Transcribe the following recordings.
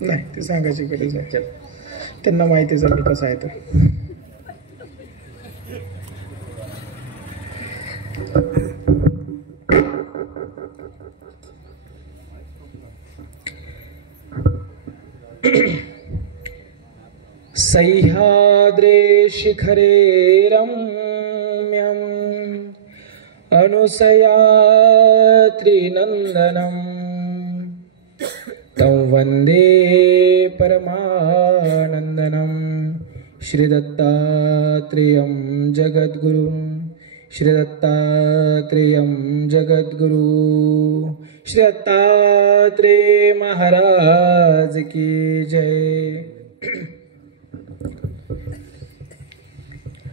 नाही ते सांगायची गरज आहे, त्यांना माहिती आहे मी कसं आहे तर. सह्याद्रे शिखरे रम्यं अनुसयात्रिनन्दनं तं वन्दे परमानन्दनं श्रीदत्तात्रेयं जगद्गुरुं श्रीदत्तात्रेयं जगद्गुरु श्री दत्तात्रेय महाराज की जय.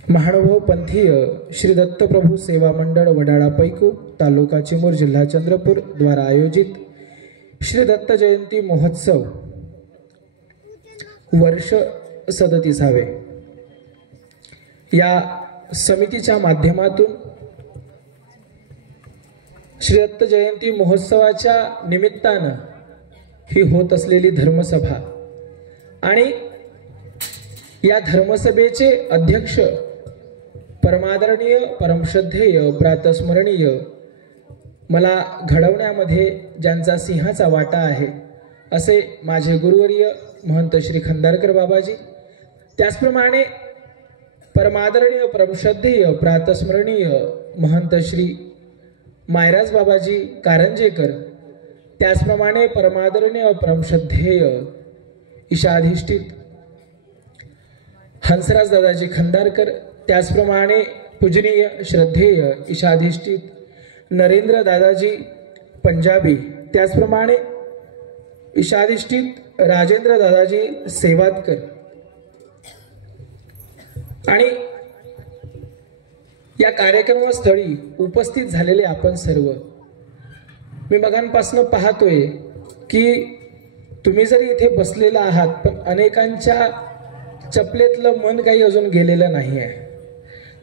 महानुभव पंथीय श्री दत्तप्रभू सेवा मंडळ वडाळा पैकू तालुका चिमूर जिल्हा चंद्रपूर द्वारा आयोजित श्री दत्त जयंती महोत्सव वर्ष 37 या समितीच्या माध्यमातून श्री दत्त जयंती महोत्सवाच्या निमित्तानं ही होत असलेली धर्मसभा आणि या धर्मसभेचे अध्यक्ष परमादरणीय परमश्रद्धेय प्रातस्मरणीय मला घडवण्यामध्ये ज्यांचा सिंहाचा वाटा आहे असे माझे गुरुवर्य महंत श्री खंदारकर बाबाजी, त्याचप्रमाणे परमादरणीय परमश्रद्धेय प्रातस्मरणीय महंत श्री मायराज बाबाजी कारंजेकर, त्याचप्रमाणे परमादरणीय परमश्रद्धेय ईशाधिष्ठित हंसराज दादाजी खंदारकर, त्याचप्रमाणे पूजनीय श्रद्धेय ईशाधिष्ठित नरेंद्र दादाजी पंजाबी, त्याचप्रमाणे ईशाधिष्ठित राजेंद्र दादाजी सेवातकर आणि या कार्यक्रमस्थळी उपस्थित झालेले आपण सर्व. मी मगांपासून पाहतोय की तुम्ही जरी इथे बसलेला आहात पण अनेकांच्या चपलेतलं मन काही अजून गेलेलं नाही आहे,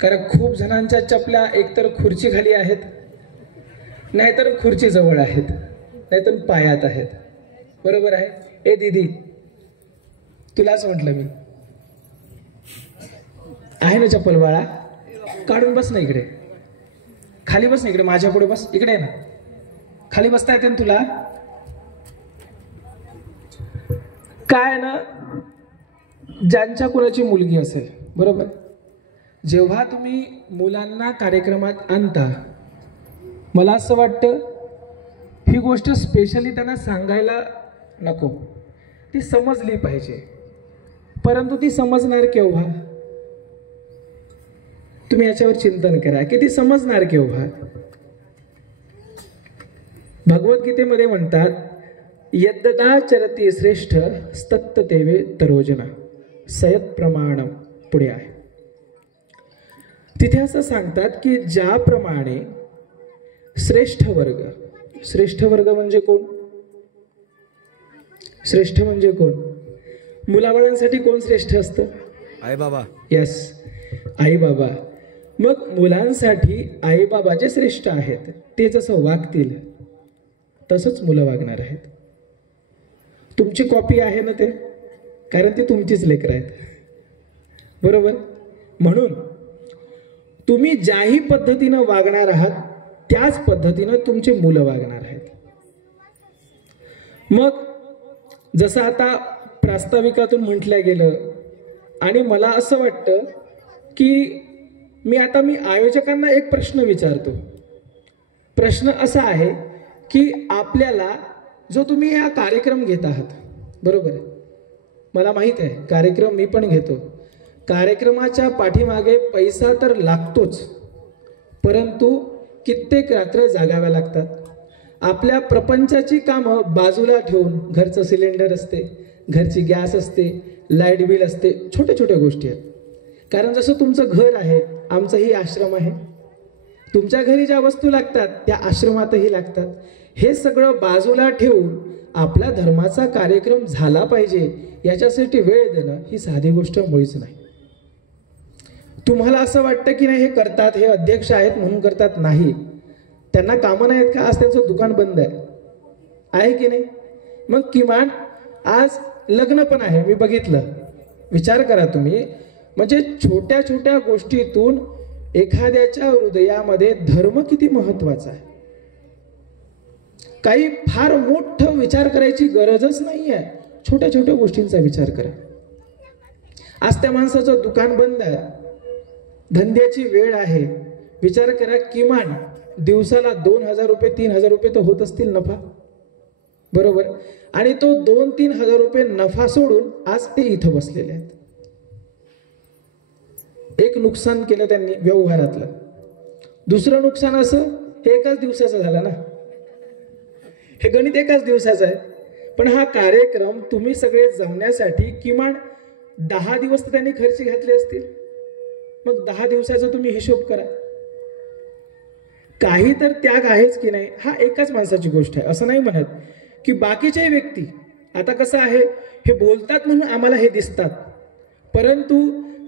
कारण खूप जणांच्या चपल्या एकतर खुर्ची खाली आहेत, नाहीतर खुर्ची जवळ आहेत, नाहीतर पायात आहेत. बरोबर आहे. ए दीदी तुलाच म्हटलं मी, आहे ना चप्पल बाळा, काढून बस ना इकडे, खाली बस ना इकडे, माझ्या पुढे बस, इकडे ना, खाली बसता येते ना तुला. काय ना, ज्यांच्या कुणाची मुलगी असेल, बरोबर, जेव्हा तुम्ही मुलांना कार्यक्रमात आणता, मला असं वाटतं ही गोष्ट स्पेशली त्यांना सांगायला नको, ती समजली पाहिजे. परंतु ती समजणार केव्हा? तुम्ही याच्यावर चिंतन करा की ती समजणार केव्हा. भगवद्गीतेमध्ये म्हणतात, यद्ददा चरती श्रेष्ठ स्तत्त तेवे तरोजना सयत प्रमाणम, पुढे आहे. तिथे असं सांगतात की ज्याप्रमाणे श्रेष्ठ वर्ग, श्रेष्ठ वर्ग म्हणजे कोण? श्रेष्ठ म्हणजे कोण? मुलाबाळांसाठी कोण श्रेष्ठ असतं? आई बाबा. यस, आई बाबा. मग मुलांसाठी आई बाबा जे श्रेष्ठ आहेत ते जसं वागतील तसंच मुलं वागणार आहेत. तुमची कॉपी आहे ना ते, कारण ती तुमचीच लेकरं आहेत, बरोबर. म्हणून तुम्ही ज्याही पद्धतीनं वागणार आहात त्याच पद्धतीनं तुमचे मुलं वागणार आहेत. मग जसं आता प्रास्ताविकातून म्हटलं गेलं, आणि मला असं वाटतं की मी आयोजकांना एक प्रश्न विचारतो. प्रश्न असा आहे की आपल्याला जो तुम्ही हा कार्यक्रम घेत आहात, बरोबर आहे, मला माहित आहे कार्यक्रम मी पण घेतो, कार्यक्रमाच्या पाठीमागे पैसा तर लागतोच, परंतु कित्येक रात्र जागाव्या लागतात. आपल्या प्रपंचाची कामं बाजूला ठेवून, घरचं सिलेंडर असते, घरची गॅस असते, लाईट बिल असते, छोट्या छोट्या गोष्टी आहेत. कारण जसं तुमचं घर आहे, आमचंही आश्रम आहे, तुमच्या घरी ज्या वस्तू लागतात त्या आश्रमातही लागतात. हे सगळं बाजूला ठेवून आपल्या धर्माचा कार्यक्रम झाला पाहिजे याच्यासाठी वेळ देणं ही साधी गोष्ट मुळीच नाही. तुम्हाला असं वाटतं की नाही हे करतात, हे अध्यक्ष आहेत म्हणून करतात, नाही, त्यांना कामं नाहीत का? आज त्यांचं दुकान बंद आहे की नाही? मग किमान आज लग्न पण आहे, मी बघितलं. विचार करा तुम्ही, म्हणजे छोट्या छोट्या गोष्टीतून एखाद्याच्या हृदयामध्ये धर्म किती महत्वाचा आहे. काही फार मोठं विचार करायची गरजच नाही आहे, छोट्या छोट्या गोष्टींचा विचार करा. आज त्या माणसाचं दुकान बंद आहे, धंद्याची वेळ आहे. विचार करा, किमान दिवसाला 2,000 रुपये 3,000 रुपये तर होत असतील नफा, बरोबर? आणि तो 2-3 हजार रुपये नफा सोडून आज ते इथं बसलेले आहेत. एक नुकसान केलं त्यांनी व्यवहारातलं. दुसरं नुकसान असं, हे एकाच दिवसाचं झालं ना, हे गणित एकाच दिवसाचं आहे. पण हा कार्यक्रम तुम्ही सगळे जमण्यासाठी किमान 10 दिवस तर त्यांनी खर्च घातले असतील. मग 10 दिवसाचा तुम्ही हिशोब करा. काही तर त्याग आहेच की नाही. हा एकाच माणसाची गोष्ट आहे, असं नाही म्हणत की बाकीचे व्यक्ती. आता कसं आहे, हे बोलतात म्हणून आम्हाला हे दिसतात, परंतु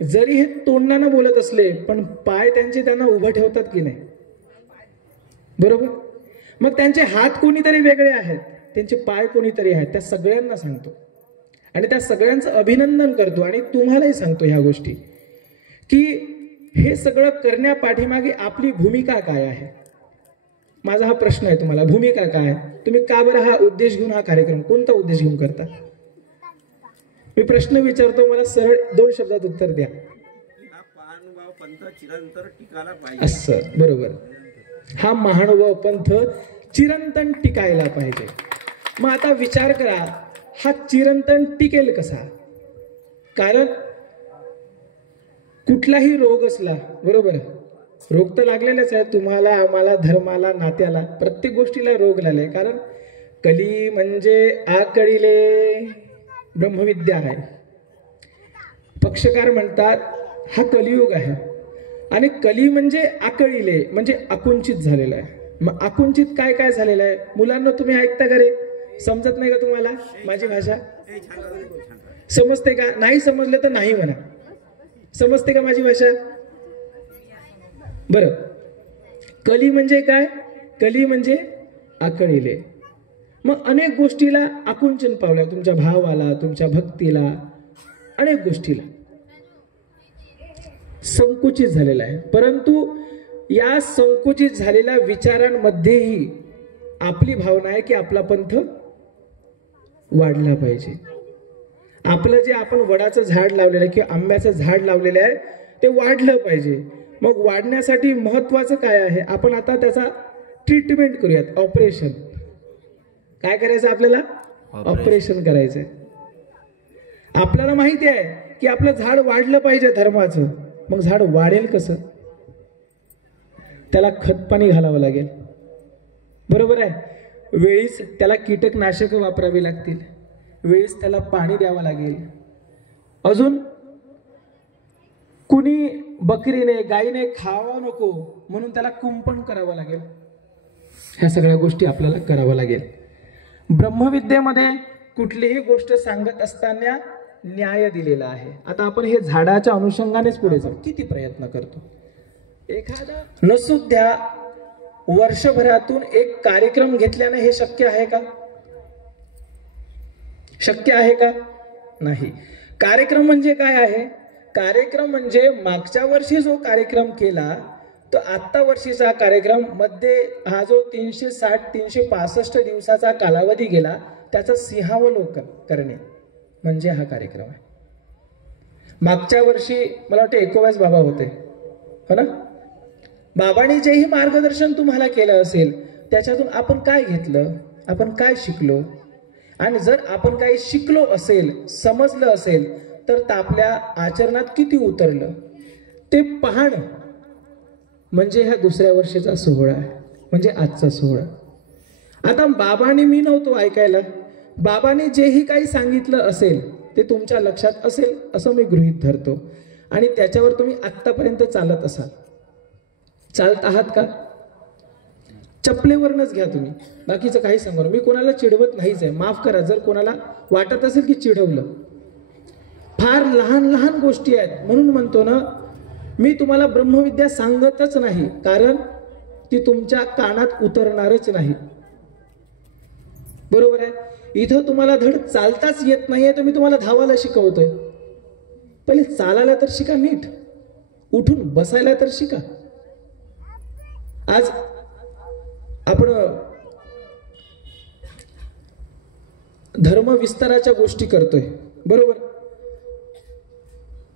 जरी हे तोंडानं बोलत असले पण पाय त्यांचे त्यांना उभं ठेवतात की नाही, बरोबर? मग त्यांचे हात कोणीतरी वेगळे आहेत, त्यांचे पाय कोणीतरी आहेत. त्या सगळ्यांना सांगतो आणि त्या सगळ्यांचं अभिनंदन करतो आणि तुम्हालाही सांगतो ह्या गोष्टी, की हे सगळं करण्यापाठीमागे आपली भूमिका काय आहे. माझा हा प्रश्न आहे तुम्हाला, भूमिका काय आहे? तुम्ही का बरं हा उद्देश घेऊन हा कार्यक्रम, कोणता उद्देश घेऊन करता? मी प्रश्न विचारतो, मला सरळ 2 शब्दात उत्तर द्या. असं, बरोबर. हा महानुभाव पंथ चिरंतन टिकायला पाहिजे. मग आता विचार करा, हा चिरंतन टिकेल कसा? कारण कुठलाही रोग असला, बरोबर, रोग तर लागलेलेच आहे तुम्हाला, आम्हाला, धर्माला, नात्याला, प्रत्येक गोष्टीला रोग लागले. कारण कली म्हणजे आकळीले ब्रह्मविद्या आहे. पक्षकार म्हणतात हा कलियुग आहे आणि कली म्हणजे आकळीले म्हणजे आकुंचित झालेला आहे. मग आकुंचित काय काय झालेलं आहे? मुलांना तुम्ही ऐकता का रे? समजत नाही का तुम्हाला माझी भाषा? समजते का? नाही समजलं तर नाही म्हणा. समजते का माझी भाषा? बरं, कली म्हणजे काय? कली म्हणजे आकळीले. मग अनेक गोष्टीला आकुंचन पावलं, तुमच्या भावाला, तुमच्या भक्तीला, अनेक गोष्टीला संकुचित झालेला आहे. परंतु या संकुचित झालेल्या विचारांमध्येही आपली भावना आहे की आपला पंथ वाढला पाहिजे. आपलं जे आपण वडाचं झाड लावलेलं आहे किंवा आंब्याचं झाड लावलेलं आहे ते वाढलं पाहिजे. मग वाढण्यासाठी महत्वाचं काय आहे? आपण आता त्याचा ट्रीटमेंट करूयात, ऑपरेशन. काय करायचं आपल्याला? ऑपरेशन करायचंय. आपल्याला माहिती आहे की आपलं झाड वाढलं पाहिजे धर्माचं. मग झाड वाढेल कसं? त्याला खत पाणी घालावं लागेल, बरोबर आहे. वेळीच त्याला कीटकनाशक वापरावी लागतील, वेळीच त्याला पाणी द्यावं लागेल. अजून कुणी बकरीने, गायीने खावं नको म्हणून त्याला कुंपण करावं लागेल. ह्या सगळ्या गोष्टी आपल्याला करावं लागेल. ब्रह्मविद्येमध्ये कुठलीही गोष्ट सांगत असताना न्याय दिलेला आहे. आता आपण हे झाडाच्या अनुषंगानेच पुढे जाऊ. किती प्रयत्न करतो एखादा नसुद्धा वर्षभरातून एक कार्यक्रम घेतल्याने हे शक्य आहे का? शक्य आहे का? नाही. कार्यक्रम म्हणजे काय आहे? कार्यक्रम म्हणजे मागच्या वर्षी जो कार्यक्रम केला तो आत्ता वर्षीचा कार्यक्रम मध्ये हा जो 360-365 दिवसाचा कालावधी गेला त्याचं सिंहावलोकन करणे म्हणजे हा कार्यक्रम आहे. मागच्या वर्षी मला वाटतं 21 बाबा होते, हो ना? बाबांनी जेही मार्गदर्शन तुम्हाला केलं असेल त्याच्यातून आपण काय घेतलं, आपण काय शिकलो, आणि जर आपण काही शिकलो असेल, समजलं असेल तर आपल्या आचरणात किती उतरलं ते पाहणं म्हणजे ह्या दुसऱ्या वर्षीचा सोहळा आहे, म्हणजे आजचा सोहळा. आता बाबांनी, मी नव्हतो ऐकायला, बाबांनी जेही काही सांगितलं असेल ते तुमच्या लक्षात असेल असं मी गृहीत धरतो आणि त्याच्यावर तुम्ही आत्तापर्यंत चालत असाल. चालत आहात का? चपलेवरनच घ्या तुम्ही, बाकीचं काही सांगू. मी कोणाला चिडवत नाहीच आहे, माफ करा जर कोणाला वाटत असेल की चिडवलं. फार लहान लहान गोष्टी आहेत म्हणून म्हणतो ना, मी तुम्हाला ब्रह्मविद्या सांगतच नाही, कारण ती तुमच्या कानात उतरणारच नाही. बरोबर आहे. इथं तुम्हाला धड चालताच येत नाहीये, तर मी तुम्हाला धावायला शिकवतोय. पहिले चालायला तर शिका, नीट उठून बसायला तर शिका. आज आपण धर्म विस्ताराच्या गोष्टी करतोय, बरोबर.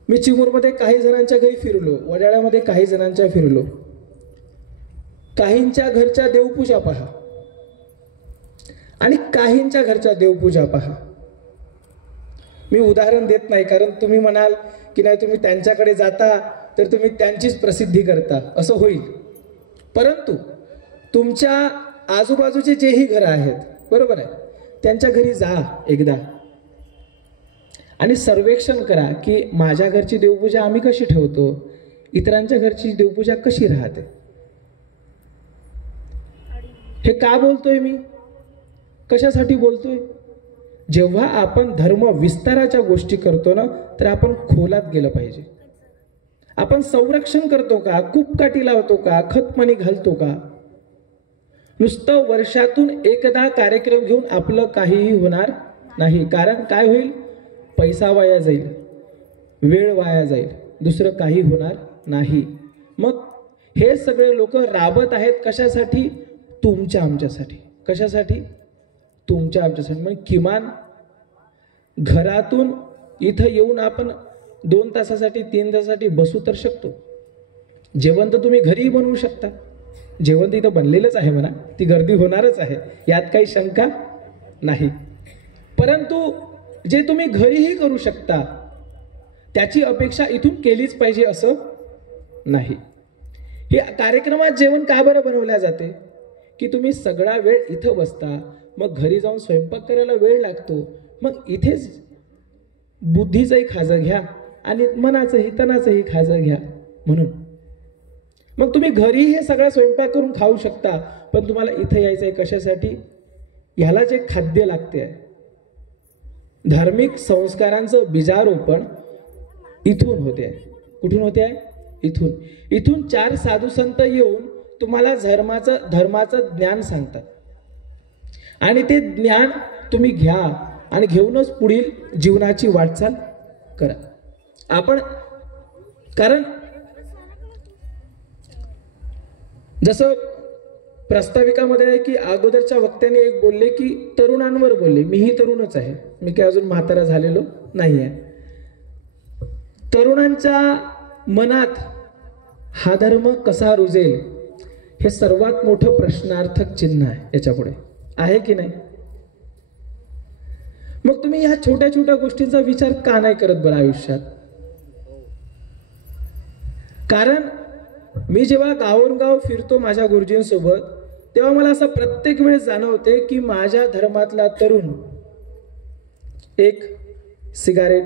मी चिमूरमध्ये काही जणांच्या घरी फिरलो, वडाळ्यामध्ये काही जणांच्या फिरलो. काहींच्या घरच्या देवपूजा पहा आणि काहींच्या घरच्या देवपूजा पहा. मी उदाहरण देत नाही, कारण तुम्ही म्हणाल की नाही तुम्ही त्यांच्याकडे जाता तर तुम्ही त्यांचीच प्रसिद्धी करता, असं होईल. परंतु तुमच्या आजूबाजूचे जेही घरं आहेत, बरोबर आहे, त्यांच्या घरी जा एकदा आणि सर्वेक्षण करा की माझ्या घरची देवपूजा आम्ही कशी ठेवतो, इतरांच्या घरची देवपूजा कशी राहते. हे का बोलतोय मी, कशासाठी बोलतोय? जेव्हा आपण धर्म विस्ताराच्या गोष्टी करतो ना, तर आपण खोलात गेलं पाहिजे. आपण संरक्षण करतो का, कूप काठी लावतो का, खतपाणी घालतो का? नुसतं वर्षातून एकदा कार्यक्रम घेऊन आपलं काहीही होणार नाही. कारण काय होईल? पैसा वाया जाईल, वेळ वाया जाईल, दुसरं काही होणार नाही. मग हे सगळे लोक राबत आहेत कशासाठी? तुमच्या आमच्यासाठी. कशासाठी? तुमच्या आमच्यासाठी. म्हणजे किमान घरातून इथं येऊन आपण 2 तासासाठी 3 तासासाठी बसू तर शकतो. जेवण तर तुम्ही घरीही बनवू शकता. जेवण तर इथं बनलेलंच आहे म्हणा, ती गर्दी होणारच आहे, यात काही शंका नाही. परंतु जे तुम्ही घरीही करू शकता त्याची अपेक्षा इथून केलीच पाहिजे असं नाही. हे कार्यक्रमात जेवण का बरं बनवल्या जाते? की तुम्ही सगळा वेळ इथं बसता, मग घरी जाऊन स्वयंपाक करायला वेळ लागतो, मग इथेच बुद्धीचंही खाजं घ्या आणि मनाचंही तनाचंही खाजं घ्या. म्हणून मग तुम्ही घरी हे सगळा स्वयंपाक करून खाऊ शकता, पण तुम्हाला इथं यायचं आहे कशासाठी? ह्याला जे खाद्य लागते आहे. धार्मिक संस्कारांचं बीजारोपण इथून होते आहे. कुठून होते आहे? इथून. इथून 4 साधू संत येऊन तुम्हाला धर्माचं ज्ञान सांगतात आणि ते ज्ञान तुम्ही घ्या आणि घेऊनच पुढील जीवनाची वाटचाल करा. आपण कारण जसं प्रस्ताविकामध्ये आहे की अगोदरच्या वक्त्याने एक बोलले की तरुणांवर बोलले. मीही तरुणच आहे, मी काय अजून म्हातारा झालेलो नाही आहे. तरुणांच्या मनात हा धर्म कसा रुजेल हे सर्वात मोठं प्रश्नार्थक चिन्ह आहे याच्यापुढे, आहे की नाही? मग तुम्ही ह्या छोट्या छोट्या गोष्टींचा विचार का नाही करत बरं आयुष्यात? कारण मी जेव्हा गावोनगाव फिरतो माझ्या गुरुजींसोबत, तेव्हा मला असं प्रत्येक वेळेस जाणवते की माझ्या धर्मातला तरुण एक सिगारेट,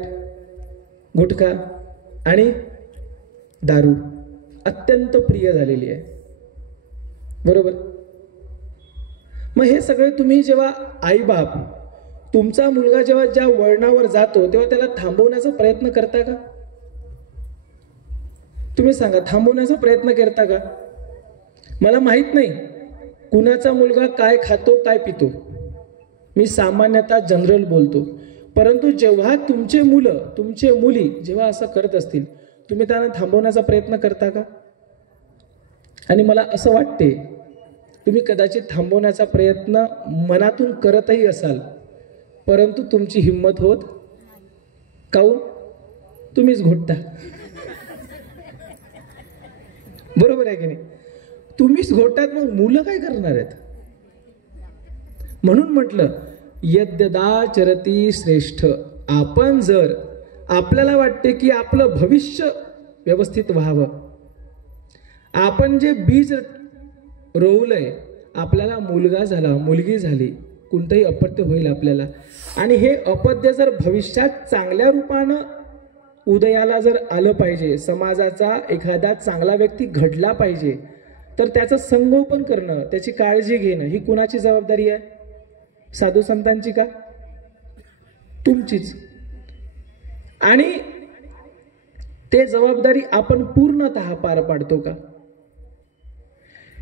गुटखा आणि दारू अत्यंत प्रिय झालेली आहे. बरोबर. मग हे सगळे तुम्ही जेव्हा आईबाप, तुमचा मुलगा जेव्हा ज्या वळणावर जातो तेव्हा त्याला थांबवण्याचा प्रयत्न करता का? तुम्ही सांगा, थांबवण्याचा प्रयत्न करता का? मला माहित नाही कुणाचा मुलगा काय खातो काय पितो, मी सामान्यतः जनरल बोलतो. परंतु जेव्हा तुमचे मुलं, तुमचे मुली जेव्हा असं करत असतील, तुम्ही त्यांना थांबवण्याचा प्रयत्न करता का? आणि मला असं वाटते तुम्ही कदाचित थांबवण्याचा प्रयत्न मनातून करतही असाल, परंतु तुमची हिंमत होत काऊन? तुम्हीच घोटता. बरोबर आहे की नाही? तुम्हीच घोटतात, मग मुलं काय करणार आहेत? म्हणून म्हटलं यद्यदाचरती श्रेष्ठ. आपण जर आपल्याला वाटते की आपलं भविष्य व्यवस्थित व्हावं, आपण जे बीज रोवलंय, आपल्याला मुलगा झाला, मुलगी झाली, कोणतंही अपत्य होईल आपल्याला, आणि हे अपत्य जर भविष्यात चांगल्या रूपानं उदयाला जर आलं पाहिजे, समाजाचा एखादा चांगला व्यक्ती घडला पाहिजे, तर त्याचं संगोपन करणं, त्याची काळजी घेणं ही कुणाची जबाबदारी आहे? साधू संतांची का? तुमचीच. आणि ते जबाबदारी आपण पूर्णतः पार पाडतो का?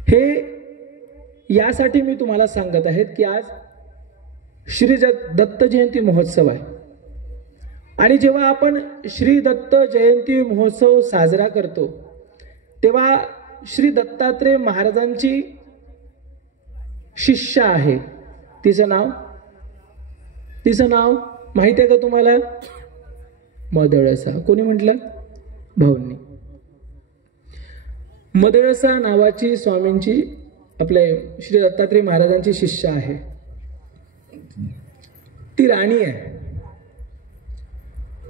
हे यासाठी मी तुम्हाला सांगत आहे की आज श्री दत्त जयंती महोत्सव आहे आणि जेव्हा आपण श्री दत्त जयंती महोत्सव साजरा करतो तेव्हा श्री दत्तात्रेय महाराजांची शिष्य आहे, तिचं नाव माहिती आहे का तुम्हाला? मदळसा. कोणी म्हटलं? भाऊंनी. मदळसा नावाची स्वामींची आपले श्री दत्तात्रेय महाराजांची शिष्य आहे. ती राणी आहे.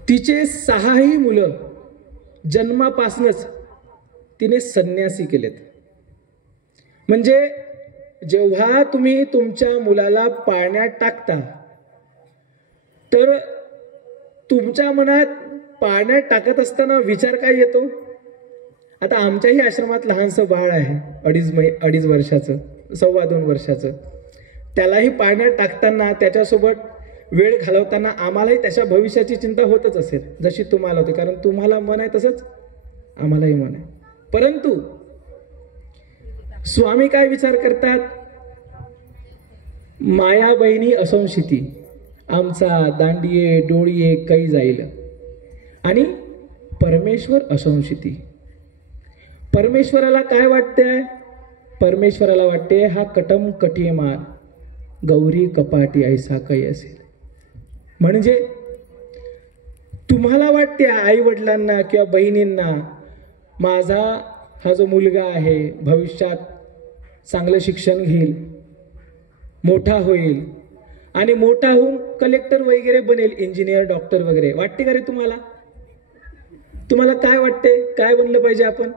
तिचे 6ही मुलं जन्मापासूनच तिने संन्यासी केलेत. म्हणजे जेव्हा तुम्ही तुमच्या मुलाला पाळण्यात टाकता तर तुमच्या मनात पाळण्यात टाकत असताना विचार काय येतो? आता आमच्याही आश्रमात लहानसं बाळ आहे, अडीच वर्षाचं, 2.25 वर्षाचं. त्यालाही पाळण्यात टाकताना त्याच्यासोबत वेळ घालवताना आम्हालाही त्याच्या भविष्याची चिंता होतच असेल, जशी तुम्हाला होते. कारण तुम्हाला मन आहे तसंच आम्हालाही मन आहे. परंतु स्वामी काय विचार करतात? माया बहिणी असंशिती, आमचा दांडिये डोळीये काही जाईल, आणि परमेश्वर असंशिती. परमेश्वराला काय वाटते? परमेश्वराला वाटते हा कटम कटी मार गौरी कपाटी ऐसा काही असेल. म्हणजे तुम्हाला वाटते आई वडिलांना किंवा बहिणींना माझा हा जो मुलगा आहे भविष्यात चांगलं शिक्षण घेईल, मोठा होईल आणि मोठा होऊन कलेक्टर वगैरे बनेल, इंजिनियर डॉक्टर वगैरे. वाटते का रे तुम्हाला? तुम्हाला काय वाटते? काय बनलं पाहिजे आपण?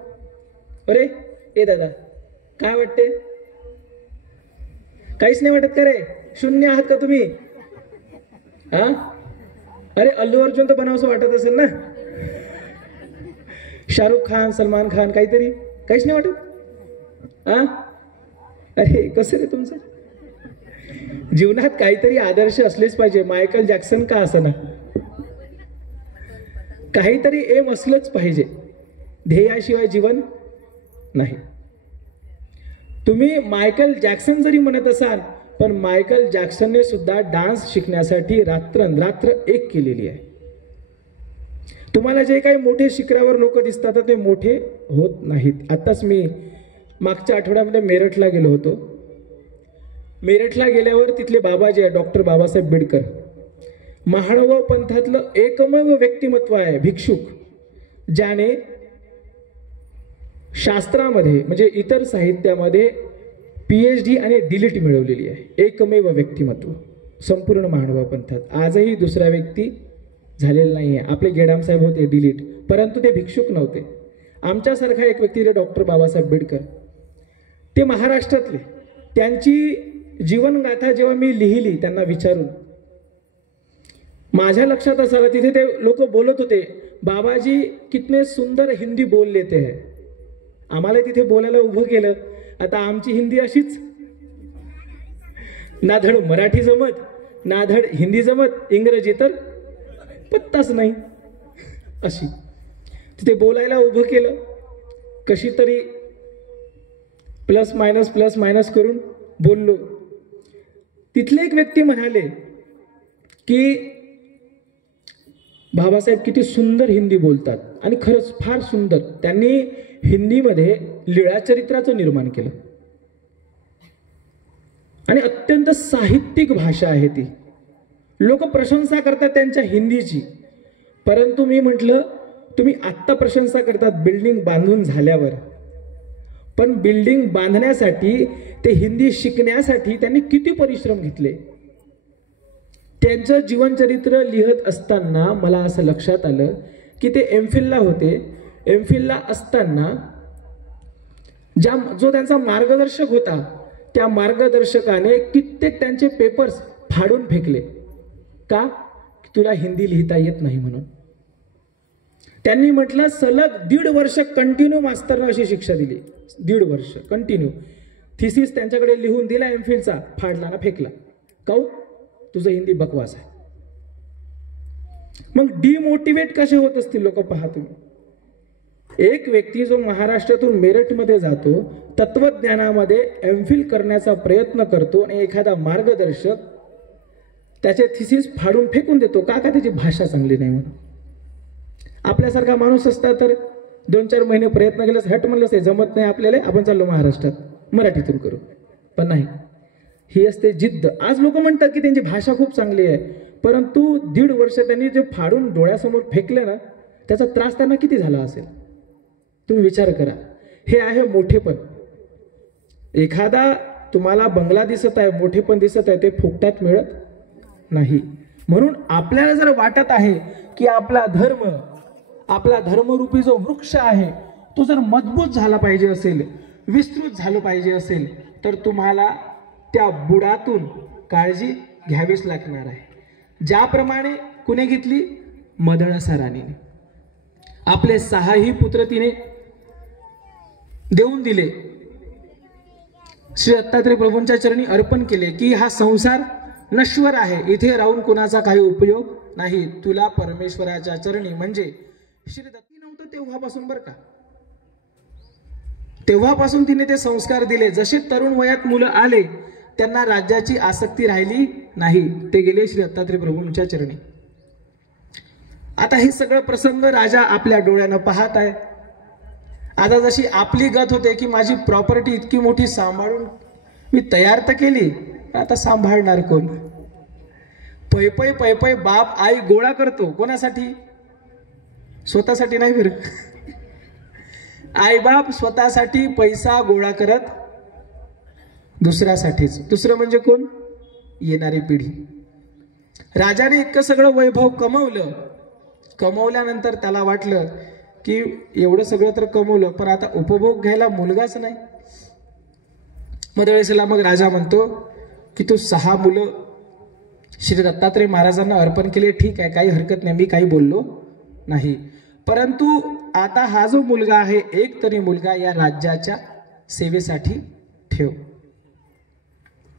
अरे ए दादा काय वाटते? काहीच नाही वाटत का रे? शून्य आहात का तुम्ही? हा? अरे अल्लू अर्जुन तर बनावंसं वाटत असेल ना, शाहरुख खान, सलमान खान, काहीतरी. काहीच नाही वाटत? हा? अरे कसं रे तुमचं? जीवनात काहीतरी आदर्श असलेच पाहिजे. मायकल जॅक्सन का असना, काहीतरी एम असलंच पाहिजे. ध्येयाशिवाय जीवन नाही. तुम्ही मायकल जॅक्सन जरी म्हणत असाल, पण मायकल जॅक्सनने सुद्धा डान्स शिकण्यासाठी रात्रंरात्र एक केलेली आहे. तुम्हाला जे काही मोठे शिखरावर लोक दिसतात ते मोठे होत नाहीत. आताच मी मागच्या आठवड्यामध्ये मेरठला गेलो होतो. मेरठला गेल्यावर तिथले बाबा जे आहे डॉक्टर बाबासाहेब बिडकर, महानुभाव पंथातलं एकमेव व्यक्तिमत्व आहे, भिक्षुक, ज्याने शास्त्रामध्ये म्हणजे इतर साहित्यामध्ये PhD आणि DLiT मिळवलेली आहे. एकमेव व्यक्तिमत्व संपूर्ण महानुभाव पंथात. आजही दुसरा व्यक्ती झालेला नाही आहे. आपले गेडाम साहेब होते DLiT, परंतु ते भिक्षुक नव्हते. आमच्यासारखा एक व्यक्ती रे डॉक्टर बाबासाहेब बिडकर, ते महाराष्ट्रातले. त्यांची जीवनगाथा जेव्हा मी लिहिली त्यांना विचारून, माझ्या लक्षात असं आलं, तिथे ते लोक बोलत होते, बाबाजी कितने सुंदर हिंदी बोल लेते हैं. आम्हाला तिथे बोलायला उभं केलं. आता आमची हिंदी अशीच, ना धड मराठी जमत, ना धड हिंदी जमत, इंग्रजी तर पत्ताच नाही. अशी तिथे बोलायला उभं केलं. कशी तरी प्लस मायनस करून बोललो. तिथले एक व्यक्ती म्हणाले की बाबासाहेब किती सुंदर हिंदी बोलतात, आणि खरंच फार सुंदर. त्यांनी हिंदीमध्ये लीळाचरित्राचं निर्माण केलं आणि अत्यंत साहित्यिक भाषा आहे ती. लोक प्रशंसा करतात त्यांच्या हिंदीची. परंतु मी म्हटलं, तुम्ही आत्ता प्रशंसा करतात बिल्डिंग बांधून झाल्यावर, पण बिल्डिंग बांधण्यासाठी ते हिंदी शिकण्यासाठी त्यांनी किती परिश्रम घेतले. त्यांचं जीवनचरित्र लिहत असताना मला असं लक्षात आलं की ते एमफिलला होते. एमफिलला असताना जो त्यांचा मार्गदर्शक होता, त्या मार्गदर्शकाने कित्येक त्यांचे पेपर्स फाडून फेकले. का? तुला हिंदी लिहिता येत नाही म्हणून. त्यांनी म्हटलं सलग 1.5 वर्ष कंटिन्यू मास्तरनं अशी शिक्षा दिली. 1.5 वर्ष कंटिन्यू थिसिस त्यांच्याकडे लिहून दिला एमफिलचा, फाडला ना फेकला. काऊ? तुझं हिंदी बकवास आहे. मग डिमोटिवेट कसे होत असतील लोक, पहा तुम्ही. एक व्यक्ती जो महाराष्ट्रातून मेरठमध्ये जातो, तत्वज्ञानामध्ये एमफिल करण्याचा प्रयत्न करतो आणि एखादा मार्गदर्शक त्याचे थिसिस फाडून फेकून देतो का त्याची भाषा चांगली नाही म्हणून. आपल्यासारखा माणूस असता तर 2-4 महिने प्रयत्न केलास, हट म्हणलंस हे जमत नाही आपल्याला, आपण चाललो महाराष्ट्रात मराठीतून करू. पण नाही, ही असते जिद्द. आज लोक म्हणतात की त्यांची भाषा खूप चांगली आहे, परंतु 1.5 वर्ष त्यांनी जे फाडून डोळ्यासमोर फेकले ना, त्याचा त्रास त्यांना किती झाला असेल तुम्ही विचार करा. हे आहे मोठेपण. एखादा तुम्हाला बंगला दिसत आहे, मोठेपण दिसत आहे, ते फुकटात मिळत नाही. म्हणून आपल्याला जर वाटत आहे की आपला धर्मरूपी जो वृक्ष आहे तो जर मजबूत झाला पाहिजे असेल, विस्तृत झालं पाहिजे असेल, तर तुम्हाला त्या बुडातून काळजी घ्यावीच लागणार आहे. ज्याप्रमाणे कुणी घेतली, मदळसा राणीने आपले 6ही पुत्र तिने देऊन दिले, श्री दत्तात्रय प्रभूंच्या चरणी अर्पण केले की हा संसार नश्वर आहे, इथे राहून कुणाचा काही उपयोग नाही, तुला परमेश्वराच्या चरणी. म्हणजे श्री दत्ती नव्हतं तेव्हापासून, बरं का, तेव्हापासून तिने ते संस्कार दिले. जसे तरुण वयात मुलं आले त्यांना राज्याची आसक्ती राहिली नाही, ते गेले श्री दत्तात्रय प्रभूंच्या चरणी. आता हे सगळं प्रसंग राजा आपल्या डोळ्यानं पाहत आहे. आता जशी आपली गत होते की माझी प्रॉपर्टी इतकी मोठी सांभाळून मी तयार तर केली, आता सांभाळणार कोण? पै पै बाप आई गोळा करतो. कोणासाठी? स्वतःसाठी नाही बरं. आई बाप स्वतःसाठी पैसा गोळा करत दुसऱ्यासाठीच. दुसरं म्हणजे कोण? येणारी पिढी. राजाने इतकं सगळं वैभव कमवल्यानंतर त्याला वाटलं की एवढं सगळं तर कमवलं, पण आता उपभोग घ्यायला मुलगाच नाही. मदळेसला मग राजा म्हणतो की तू 6 मुलं श्री दत्तात्रय महाराजांना अर्पण केले, ठीक आहे, काही हरकत नाही, मी काही बोललो नाही, परंतु आता हा जो मुलगा आहे, एक तरी मुलगा या राज्याच्या सेवेसाठी ठेव.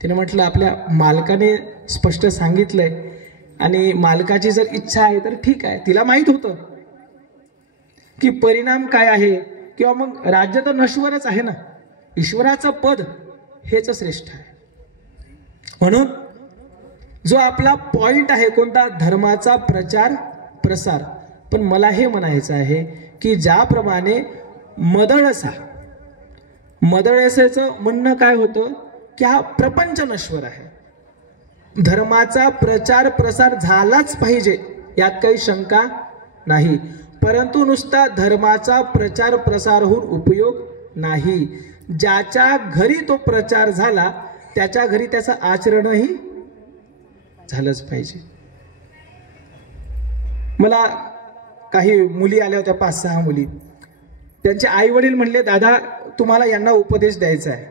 तिने म्हटलं आपल्या मालकाने स्पष्ट सांगितलंय आणि मालकाची जर इच्छा आहे तर ठीक आहे. तिला माहित होतं की परिणाम काय आहे, किंवा मग राज्य तर नश्वरच आहे ना, ईश्वराचं पद हेच श्रेष्ठ आहे. म्हणून जो आपला पॉइंट आहे कोणता? धर्माचा प्रचार प्रसार. पण मला हे म्हणायचं आहे की ज्याप्रमाणे मदळसाचं म्हणणं काय होतं की हा प्रपंच नश्वर आहे, धर्माचा प्रचार प्रसार झालाच पाहिजे, यात काही शंका नाही, परंतु नुसता धर्माचा प्रचार प्रसार होऊन उपयोग नाही. ज्याच्या घरी तो प्रचार झाला त्याच्या घरी त्याचं आचरणही झालंच पाहिजे. मला काही मुली आल्या होत्या, 5-6 मुली. त्यांचे आई वडील म्हणले, दादा तुम्हाला यांना उपदेश द्यायचा आहे.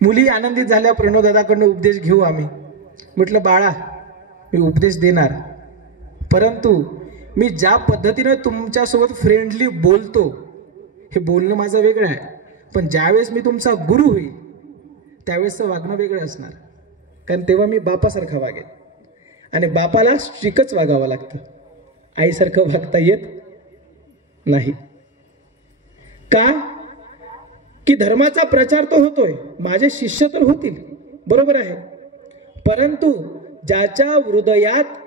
मुली आनंदित झाल्या, प्रणव दादाकडून उपदेश घेऊ आम्ही. म्हटलं बाळा मी उपदेश देणार, परंतु मी ज्या पद्धतीने तुमच्यासोबत फ्रेंडली बोलतो हे बोलणं माझं वेगळं आहे, पण ज्यावेळेस मी तुमचा गुरु होईल त्यावेळेसचं वागणं वेगळं असणार, कारण तेव्हा मी बापासारखा वागेन आणि बापाला स्ट्रिकच वागावं लागतं, आईसारखं वागता येत नाही. का? की धर्माचा प्रचार तो होतोय, माझे शिष्य तर होतील, बरोबर आहे, परंतु ज्याच्या हृदयात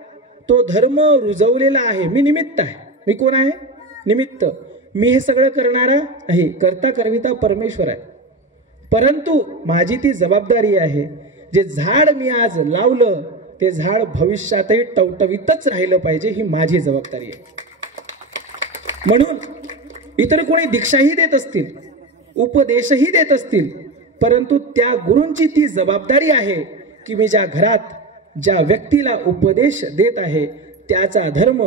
तो धर्म रुजवलेला आहे, मी निमित्त आहे. मी कोण आहे? निमित्त. मी हे सगळं करणारा आहे, करता करविता परमेश्वर आहे, परंतु माझी ती जबाबदारी आहे, जे झाड मी आज लावलं ते झाड भविष्यातही टवटवीतच राहिलं पाहिजे, ही माझी जबाबदारी आहे. म्हणून इतर कोणी दीक्षाही देत असतील, उपदेशही देत असतील, परंतु त्या गुरूंची ती जबाबदारी आहे की मी ज्या घरात ज्या व्यक्तीला उपदेश देत आहे त्याचा धर्म,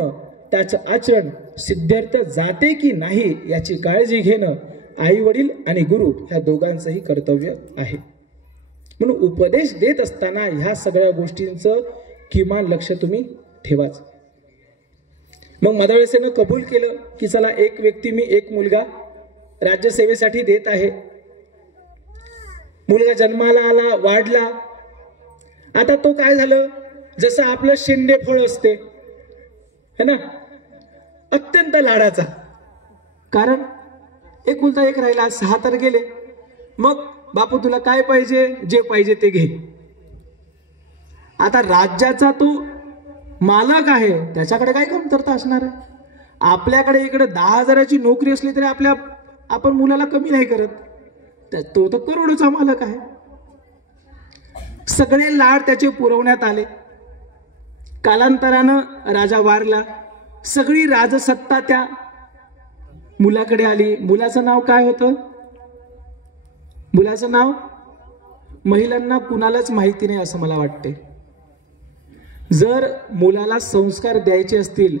त्याचं आचरण सिद्धार्थ जाते की नाही याची काळजी घेणं आई वडील आणि गुरु ह्या दोघांचंही कर्तव्य आहे. म्हणून उपदेश देत असताना ह्या सगळ्या गोष्टींचं किमान लक्ष तुम्ही ठेवाच. मग मदळसेनं कबूल केलं की चला एक व्यक्ती, मी एक मुलगा राज्यसेवेसाठी देत आहे. मुलगा जन्माला आला, वाढला. आता तो काय झालं, जसं आपलं शेंडे फळ असते है ना, अत्यंत लाडाचा. कारण एकुलता एक राहिला, 6 तर गेले. मग बापू तुला काय पाहिजे, जे पाहिजे ते घे. आता राज्याचा तो मालक आहे, त्याच्याकडे काय कमतरता असणार आहे? आपल्याकडे इकडे 10,000ची नोकरी असली तरी आपण मुलाला कमी नाही करत. तो तर करोडोचा मालक आहे. सगळे लाड त्याचे पुरवण्यात आले. कालांतरानं राजा वारला. सगळी राजसत्ता त्या मुलाकडे आली. मुलाचं नाव काय होतं? मुलाचं नाव महिलांना कुणालाच माहिती नाही असं मला वाटते. जर मुलाला संस्कार द्यायचे असतील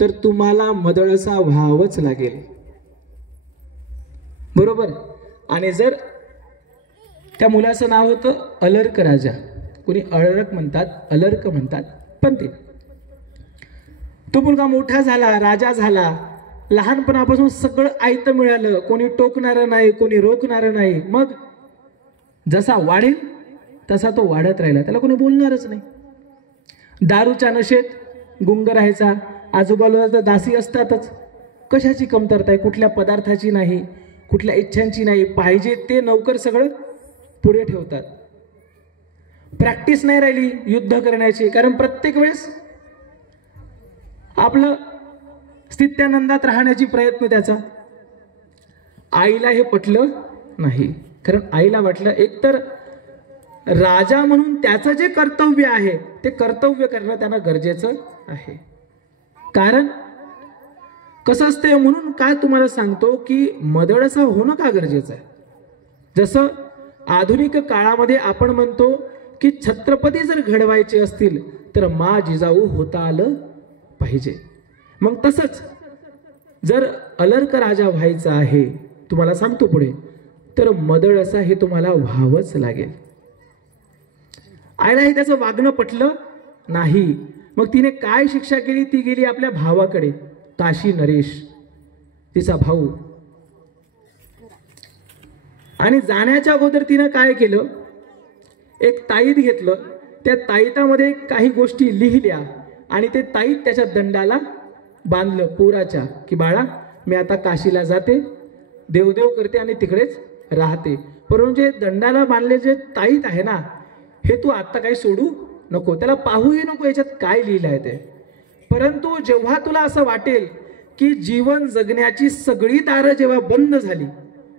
तर तुम्हाला मदळसा व्हावंच लागेल, बरोबर. आणि जर त्या मुलाचं नाव होतं अलर्क राजा, कोणी अळरक म्हणतात, अलर्क म्हणतात, पण तो मुलगा मोठा झाला, राजा झाला. लहानपणापासून सगळं आयतं मिळालं, कोणी टोकणारं नाही, कोणी रोखणारं नाही. मग जसा वाढेल तसा तो वाढत राहिला, त्याला कोणी बोलणारच नाही. दारूच्या नशेत गुंग राहायचा. आजूबाजूला दासी असतातच. कशाची कमतरता आहे? कुठल्या पदार्थाची नाही, कुठल्या इच्छांची नाही. पाहिजे ते नौकर सगळं पुढे ठेवतात. प्रॅक्टिस नाही राहिली युद्ध करण्याची, कारण प्रत्येक वेळेस आपलं स्थित्यानंदात राहण्याची प्रयत्न त्याचा. आईला हे पटलं नाही, कारण आईला वाटलं एकतर राजा म्हणून त्याचं जे कर्तव्य आहे ते कर्तव्य करणं त्यांना गरजेचं आहे. कारण कसं असते, म्हणून काय तुम्हाला सांगतो की मदळसा होणं का गरजेचं आहे. जसं आधुनिक काळामध्ये आपण म्हणतो की छत्रपती जर घडवायचे असतील तर मा जिजाऊ होता आलं पाहिजे. मग तसंच जर अलर्क राजा व्हायचा आहे, तुम्हाला सांगतो पुढे, तर मदळसा हे तुम्हाला व्हावंच लागेल. आईला हे त्याचं वागणं पटलं नाही. मग तिने काय शिक्षा केली? ती गेली आपल्या भावाकडे, काशी नरेश तिचा भाऊ. आणि जाण्याच्या अगोदर तिनं काय केलं, एक ताईत घेतलं. त्या ताईतामध्ये काही गोष्टी लिहिल्या आणि ते ताईत त्याच्या दंडाला बांधलं पोराच्या, की बाळा मी आता काशीला जाते, देवदेव करते आणि तिकडेच राहते. परंतु जे दंडाला बांधले जे ताईत आहे ना, हे तू आता काही सोडू नको, त्याला पाहूही नको याच्यात काय लिहिलं आहे ते. परंतु जेव्हा तुला असं वाटेल की जीवन जगण्याची सगळी दारं जेव्हा बंद झाली,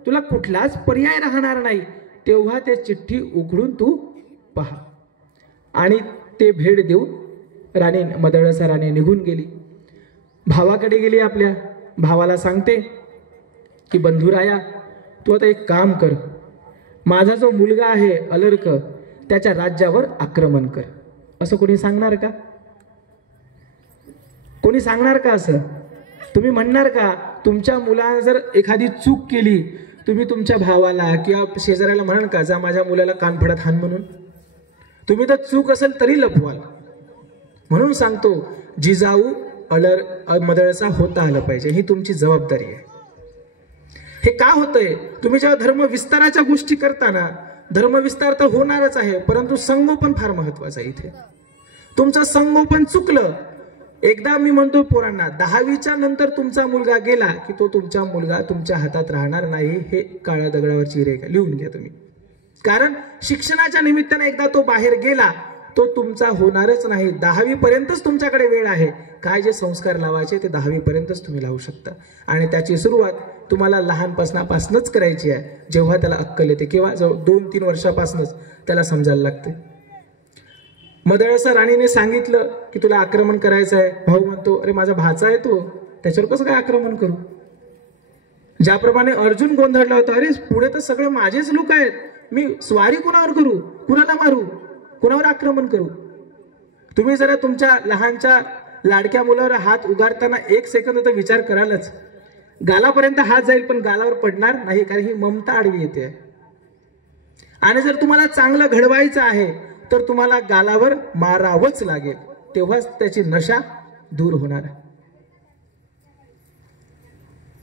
तुला कुठलाच पर्याय राहणार नाही, तेव्हा ते चिठ्ठी उघडून तू पहा. आणि ते भेट देऊन राणी मदळसा राणी निघून गेली. भावाकडे गेली. आपल्या भावाला सांगते की बंधुराया, तू आता एक काम कर, माझा जो मुलगा आहे अलर्क, त्याच्या राज्यावर आक्रमण कर. असं कोणी सांगणार का? कोणी सांगणार का असं? तुम्ही म्हणणार का तुमच्या मुलानं जर एखादी चूक केली, तुम्ही तुमच्या भावाला किंवा शेजाऱ्याला म्हणाल का जा माझ्या मुलाला कानफडात हाण म्हणून? तुम्ही तर चूक असेल तरी लपवाल. म्हणून सांगतो, जिजाऊ मदळसा होता आलं पाहिजे, ही तुमची जबाबदारी आहे. हे का होतंय? तुम्ही जेव्हा धर्म विस्ताराच्या गोष्टी करताना, धर्मविस्तार तर होणारच आहे, परंतु संगोपन फार महत्वाचं आहे. इथे तुमचं संगोपन चुकलं, एकदा मी म्हणतो पोरांना, 10वीच्या नंतर तुमचा मुलगा गेला की तो तुमचा मुलगा तुमच्या हातात राहणार नाही. हे काळ्या दगडावरची रेखा लिहून घ्या तुम्ही. कारण शिक्षणाच्या निमित्ताने एकदा तो बाहेर गेला, तो तुमचा होणारच नाही. 10वी पर्यंतच तुमच्याकडे वेळ आहे. काय जे संस्कार लावायचे ते 10वी पर्यंतच तुम्ही लावू शकता. आणि त्याची सुरुवात तुम्हाला लहानपणापासूनच करायची आहे. जेव्हा त्याला अक्कल येते, किंवा 2-3 वर्षापासूनच त्याला समजायला लागते. मदळसा राणीने सांगितलं की तुला आक्रमण करायचं आहे. भाऊ म्हणतो, अरे माझा भाचा आहे तो, त्याच्यावर कसं काय आक्रमण करू? ज्याप्रमाणे अर्जुन गोंधळला होता, अरे पुढे तर सगळे माझेच लोक आहेत, मी स्वारी कुणावर करू, कुणाला मारू, कुणावर आक्रमण करू? तुम्ही जरा तुमच्या लहानच्या लाडक्या मुलावर हात उगारताना 1 सेकंद तर विचार करालच. गालापर्यंत हात जाईल पण गालावर पडणार नाही, कारण ही ममता आडवी येते. आणि जर तुम्हाला चांगलं घडवायचं आहे तर तुम्हाला गालावर मारावंच लागेल, तेव्हाच त्याची नशा दूर होणार.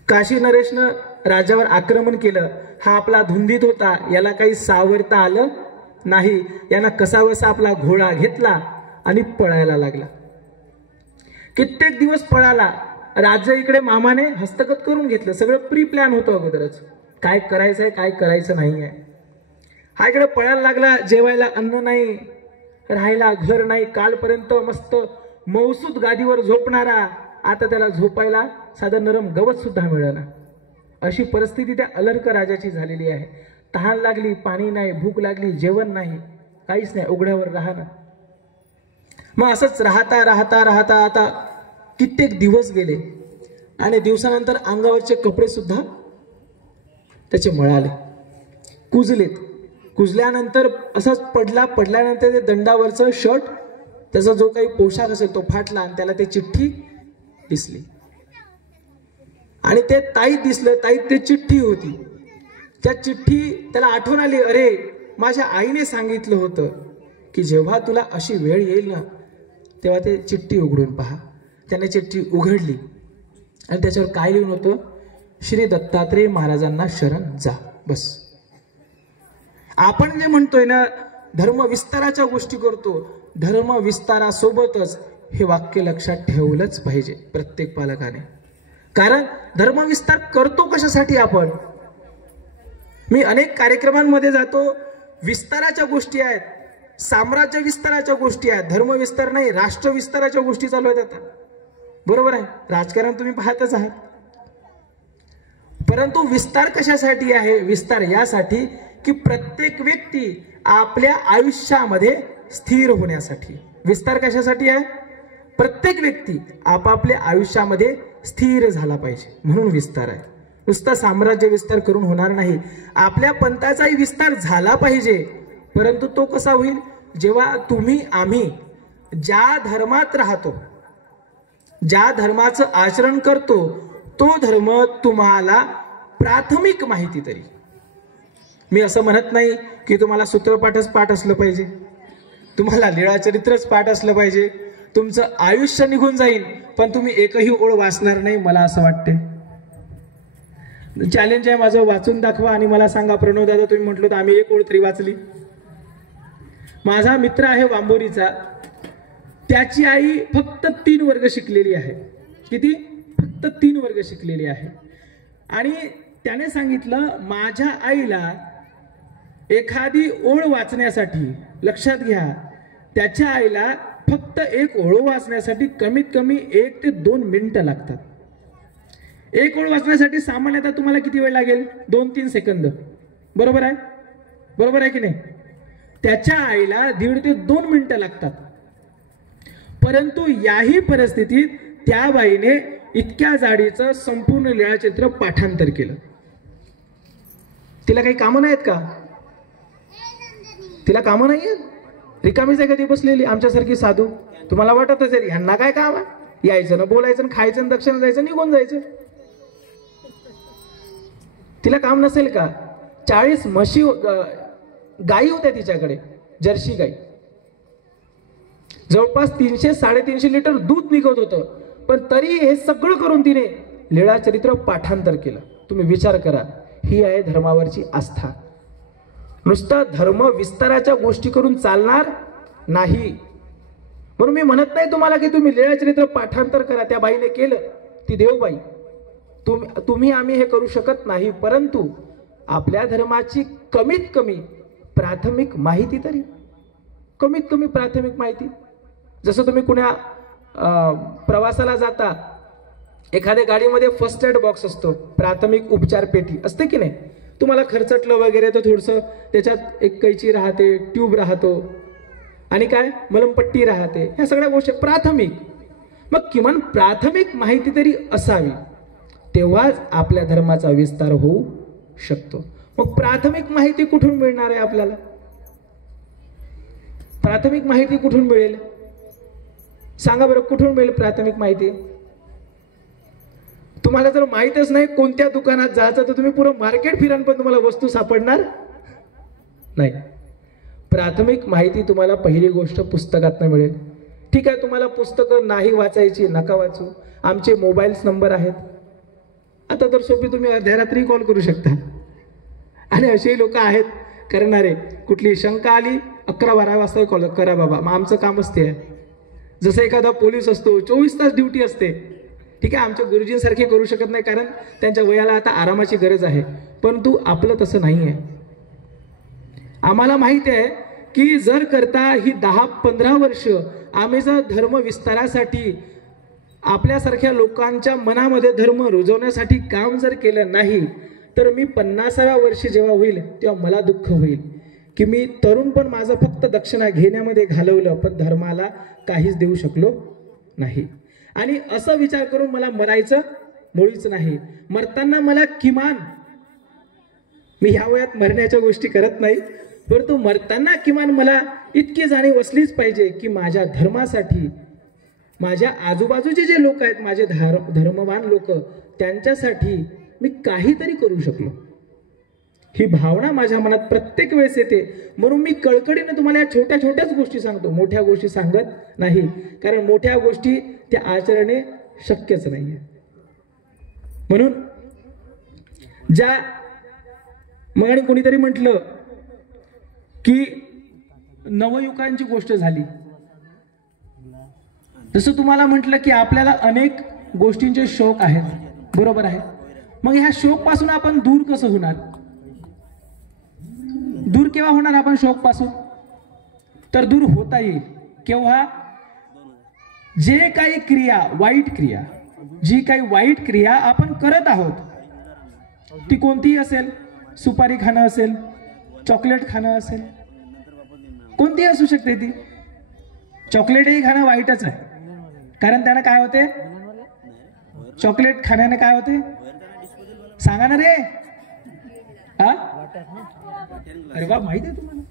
काशी नरेशनं राज्यावर आक्रमण केलं. हा आपला धुंदीत होता, याला काही सावरता आलं नाही. यानं कसावसा आपला घोडा घेतला आणि पळायला लागला. कित्येक दिवस पळाला. राज्य इकडे मामाने हस्तगत करून घेतलं. सगळं प्री प्लॅन होतं अगोदरच, काय करायचंय काय करायचं नाही आहे. हा इकडे पळायला लागला, जेवायला अन्न नाही, राहायला घर नाही. कालपर्यंत मस्त मौसूद गादीवर झोपणारा आता त्याला झोपायला साधं नरम गवत सुद्धा मिळेना. अशी परिस्थिती त्या अलर्क राजाची झालेली आहे. तहान लागली, पाणी नाही, भूक लागली, जेवण नाही, काहीच नाही, उघड्यावर राहणं. मग असंच राहता राहता राहता आता कित्येक दिवस गेले आणि दिवसानंतर अंगावरचे कपडे सुद्धा त्याचे मळाले, कुजलेत. कुजल्यानंतर असाच पडल्यानंतर ते दंडावरचं शर्ट, त्याचा जो काही पोशाख असेल तो फाटला आणि त्याला ते चिठ्ठी दिसली. आणि ते ताईत दिसलं, ताईत ते चिठ्ठी होती. त्या चिठ्ठी त्याला आठवण आली, अरे माझ्या आईने सांगितलं होतं की जेव्हा तुला अशी वेळ येईल ना तेव्हा ते चिठ्ठी उघडून पहा. त्याने चिठ्ठी उघडली आणि त्याच्यावर काय लिहून होतं, श्री दत्तात्रेय महाराजांना शरण जा. बस. आपण जे म्हणतोय ना धर्म विस्ताराच्या गोष्टी करतो, धर्म विस्तारासोबतच हे वाक्य लक्षात ठेवलंच पाहिजे प्रत्येक पालकाने. कारण धर्म विस्तार करतो कशासाठी आपण? मी अनेक कार्यक्रमांमध्ये जातो, विस्ताराच्या गोष्टी आहेत, साम्राज्य विस्ताराच्या गोष्टी आहेत, धर्म विस्तार नाही, राष्ट्र विस्ताराच्या गोष्टी चालू आहेत आता. बरोबर आहे, राजकारण तुम्ही पाहतच आहात. परंतु विस्तार कशासाठी आहे? विस्तार यासाठी की प्रत्येक व्यक्ती आपल्या आयुष्यामध्ये स्थिर होण्यासाठी. विस्तार कशासाठी आहे? प्रत्येक व्यक्ती आपापल्या आयुष्यामध्ये स्थिर झाला पाहिजे म्हणून विस्तार आहे. नुसता साम्राज्य विस्तार करून होणार नाही. आपल्या पंथाचाही विस्तार झाला पाहिजे. परंतु तो कसा होईल? जेव्हा तुम्ही आम्ही ज्या धर्मात राहतो, ज्या धर्माचं आचरण करतो, तो धर्म तुम्हाला प्राथमिक माहिती तरी. मी असं म्हणत नाही की तुम्हाला सूत्रपाठच पाठ असलं पाहिजे, तुम्हाला लीळाचरित्रच पाठ असलं पाहिजे, तुमचं आयुष्य निघून जाईल पण तुम्ही एकही ओळ वाचणार नाही. मला असं वाटते. चॅलेंज आहे माझं, वाचून दाखवा आणि मला सांगा प्रणव दादा तुम्ही म्हटलं तर आम्ही एक ओळ तरी वाचली. माझा मित्र आहे वांबोरीचा, त्याची आई फक्त 3 वर्ग शिकलेली आहे. किती? फक्त 3 वर्ग शिकलेली आहे. आणि त्याने सांगितलं माझ्या आईला एखादी ओळ वाचण्यासाठी, लक्षात घ्या, त्याच्या आईला फक्त एक ओळ वाचण्यासाठी कमीत कमी 1 ते 2 मिनिटं लागतात. एक ओळ वाचण्यासाठी सामान्यतः तुम्हाला किती वेळ लागेल? 2-3 सेकंद. बरोबर आहे? बरोबर आहे की नाही? त्याच्या आईला 1.5 ते 2 मिनिटं लागतात. परंतु याही परिस्थितीत त्या बाईने इतक्या जाडीचं संपूर्ण लीळाचित्र पाठांतर केलं. तिला काही कामं नाहीत का? तिला कामं नाहीयेत? रिकामीच आहे कधी बसलेली आमच्यासारखी साधू? तुम्हाला वाटत असेल यांना काय काम आहे, यायचं ना बोलायचं ना खायचं ना दक्षिण जायचं निघून जायचं. तिला काम नसेल का? 40 म्हशी गायी होत्या तिच्याकडे, जर्सी गाई. जवळपास 300-350 लिटर दूध निघत होतं. पण तरी हे सगळं करून तिने लीळाचरित्र पाठांतर केलं. तुम्ही विचार करा, ही आहे धर्मावरची आस्था. नुसतं धर्म विस्ताराच्या गोष्टी करून चालणार नाही. म्हणून मी म्हणत नाही तुम्हाला की तुम्ही लीळाचरित्र पाठांतर करा. त्या बाईने केलं, ती देवबाई. तुम्ही आम्ही हे करू शकत नाही. परंतु आपल्या धर्माची कमीत कमी प्राथमिक माहिती तरी, कमीत कमी प्राथमिक माहिती. जसं तुम्ही कुण्या प्रवासाला जाता, एखाद्या गाडीमध्ये फर्स्ट एड बॉक्स असतो, प्राथमिक उपचार पेटी असते की नाही. तुम्हाला खरचटलं वगैरे तर थोडंसं त्याच्यात एक कैची राहते, ट्यूब राहतो आणि काय मलमपट्टी राहते. ह्या सगळ्या गोष्टी प्राथमिक. मग किमान प्राथमिक माहिती तरी असावी, तेव्हाच आपल्या धर्माचा विस्तार होऊ शकतो. मग प्राथमिक माहिती कुठून मिळणार आहे आपल्याला? प्राथमिक माहिती कुठून मिळेल सांगा बरं? कुठून मिळेल प्राथमिक माहिती? तुम्हाला जर माहितच नाही कोणत्या दुकानात जायचं तर तुम्ही पुरं मार्केट फिरान पण तुम्हाला वस्तू सापडणार नाही. प्राथमिक माहिती तुम्हाला पहिली गोष्ट पुस्तकातनं मिळेल. ठीक आहे, तुम्हाला पुस्तकं नाही वाचायची, नका वाचू. आमचे मोबाईल्स नंबर आहेत. आता तर सोपी, तुम्ही अर्ध्या रात्री कॉल करू शकता. आणि असेही लोक आहेत करणारे. कुठली शंका आली 11-12 वाजता कॉल करा बाबा, मग आमचं कामच ते आहे. जसं एखादा पोलीस असतो, 24 तास ड्युटी असते. ठीक आहे, आमच्या गुरुजींसारखे करू शकत नाही कारण त्यांच्या वयाला आता आरामाची गरज आहे, परंतु आपलं तसं नाही आहे. आम्हाला माहिती आहे की जर करता ही 10-15 वर्ष आम्ही जर धर्म विस्तारासाठी आपल्यासारख्या लोकांच्या मनामध्ये धर्म रुजवण्यासाठी काम जर केलं नाही, तर मी 50व्या वर्षी जेव्हा होईल तेव्हा मला दुःख होईल की मी तरुण पण माझं फक्त दक्षिणा घेण्यामध्ये घालवलं, पण धर्माला काहीच देऊ शकलो नाही. आणि असं विचार करून मला मरायचं मुळीच नाही. मरताना मला किमान, मी ह्या वयात मरण्याच्या गोष्टी करत नाही, परंतु मरताना किमान मला इतकी जाणीव असलीच पाहिजे की माझ्या धर्मासाठी, माझ्या आजूबाजूचे जे लोक आहेत, माझे धर्मवान लोक, त्यांच्यासाठी मी काहीतरी करू शकलो. ही भावना माझ्या मनात प्रत्येक वेळेस येते. म्हणून मी कळकळीने तुम्हाला या छोट्या छोट्याच गोष्टी सांगतो, मोठ्या गोष्टी सांगत नाही, कारण मोठ्या गोष्टी त्या आचरणे शक्यच नाहीये. म्हणून ज्या मग आणि कोणीतरी म्हटलं की नवयुगांची गोष्ट झाली, जसं तुम्हाला म्हटलं की आपल्याला अनेक गोष्टींचे शौक आहेत, बरोबर आहे. मग ह्या शौक पासून आपण दूर कसं होणार? दूर केव्हा होणार आपण शौक पासून? तर दूर होता येईल केव्हा? जे काही क्रिया, वाईट क्रिया, जी काही वाईट क्रिया आपण करत आहोत, ती कोणतीही असेल, सुपारी खाणं असेल, चॉकलेट खाणं असेल, कोणतीही असू शकते ती. चॉकलेटही खाणं वाईटच आहे, कारण त्यानं काय होते? चॉकलेट खाण्याने काय होते सांगा ना रे. हा, अरे वा, माहिती आहे तुम्हाला?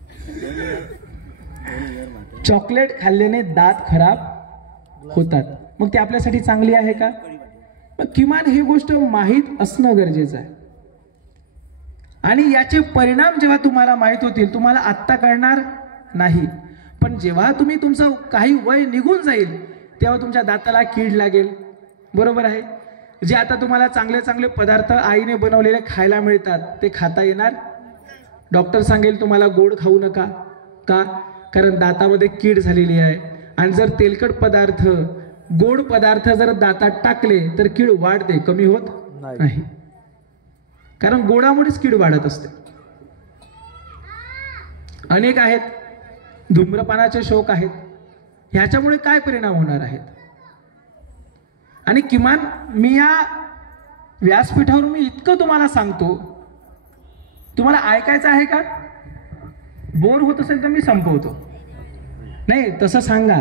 चॉकलेट खाल्ल्याने दात खराब होतात, मग ते आपल्यासाठी चांगली आहे का? मग किमान ही गोष्ट माहीत असणं गरजेचं आहे. आणि याचे परिणाम जेव्हा तुम्हाला माहित होतील, तुम्हाला आत्ता कळणार नाही, पण जेव्हा तुम्ही तुमचं काही वय निघून जाईल तेव्हा तुमच्या दाताला कीड लागेल, बरोबर आहे. जे आता तुम्हाला चांगले चांगले पदार्थ आईने बनवलेले खायला मिळतात ते खाता येणार? डॉक्टर सांगेल तुम्हाला गोड खाऊ नका, का? कारण दातामध्ये कीड झालेली आहे. आणि जर तेलकट पदार्थ, गोड पदार्थ जर दातात टाकले तर कीड वाढते, कमी होत नाही, कारण गोडामुळेच कीड वाढत असते. अनेक आहेत धूम्रपानाचे शौक आहेत, ह्याच्यामुळे काय परिणाम होणार आहेत? आणि किमान मी या व्यासपीठावर मी इतकं तुम्हाला सांगतो, तुम्हाला ऐकायचं आहे का? बोर होत असेल तर मी संपवतो. नाही तसं सांगा,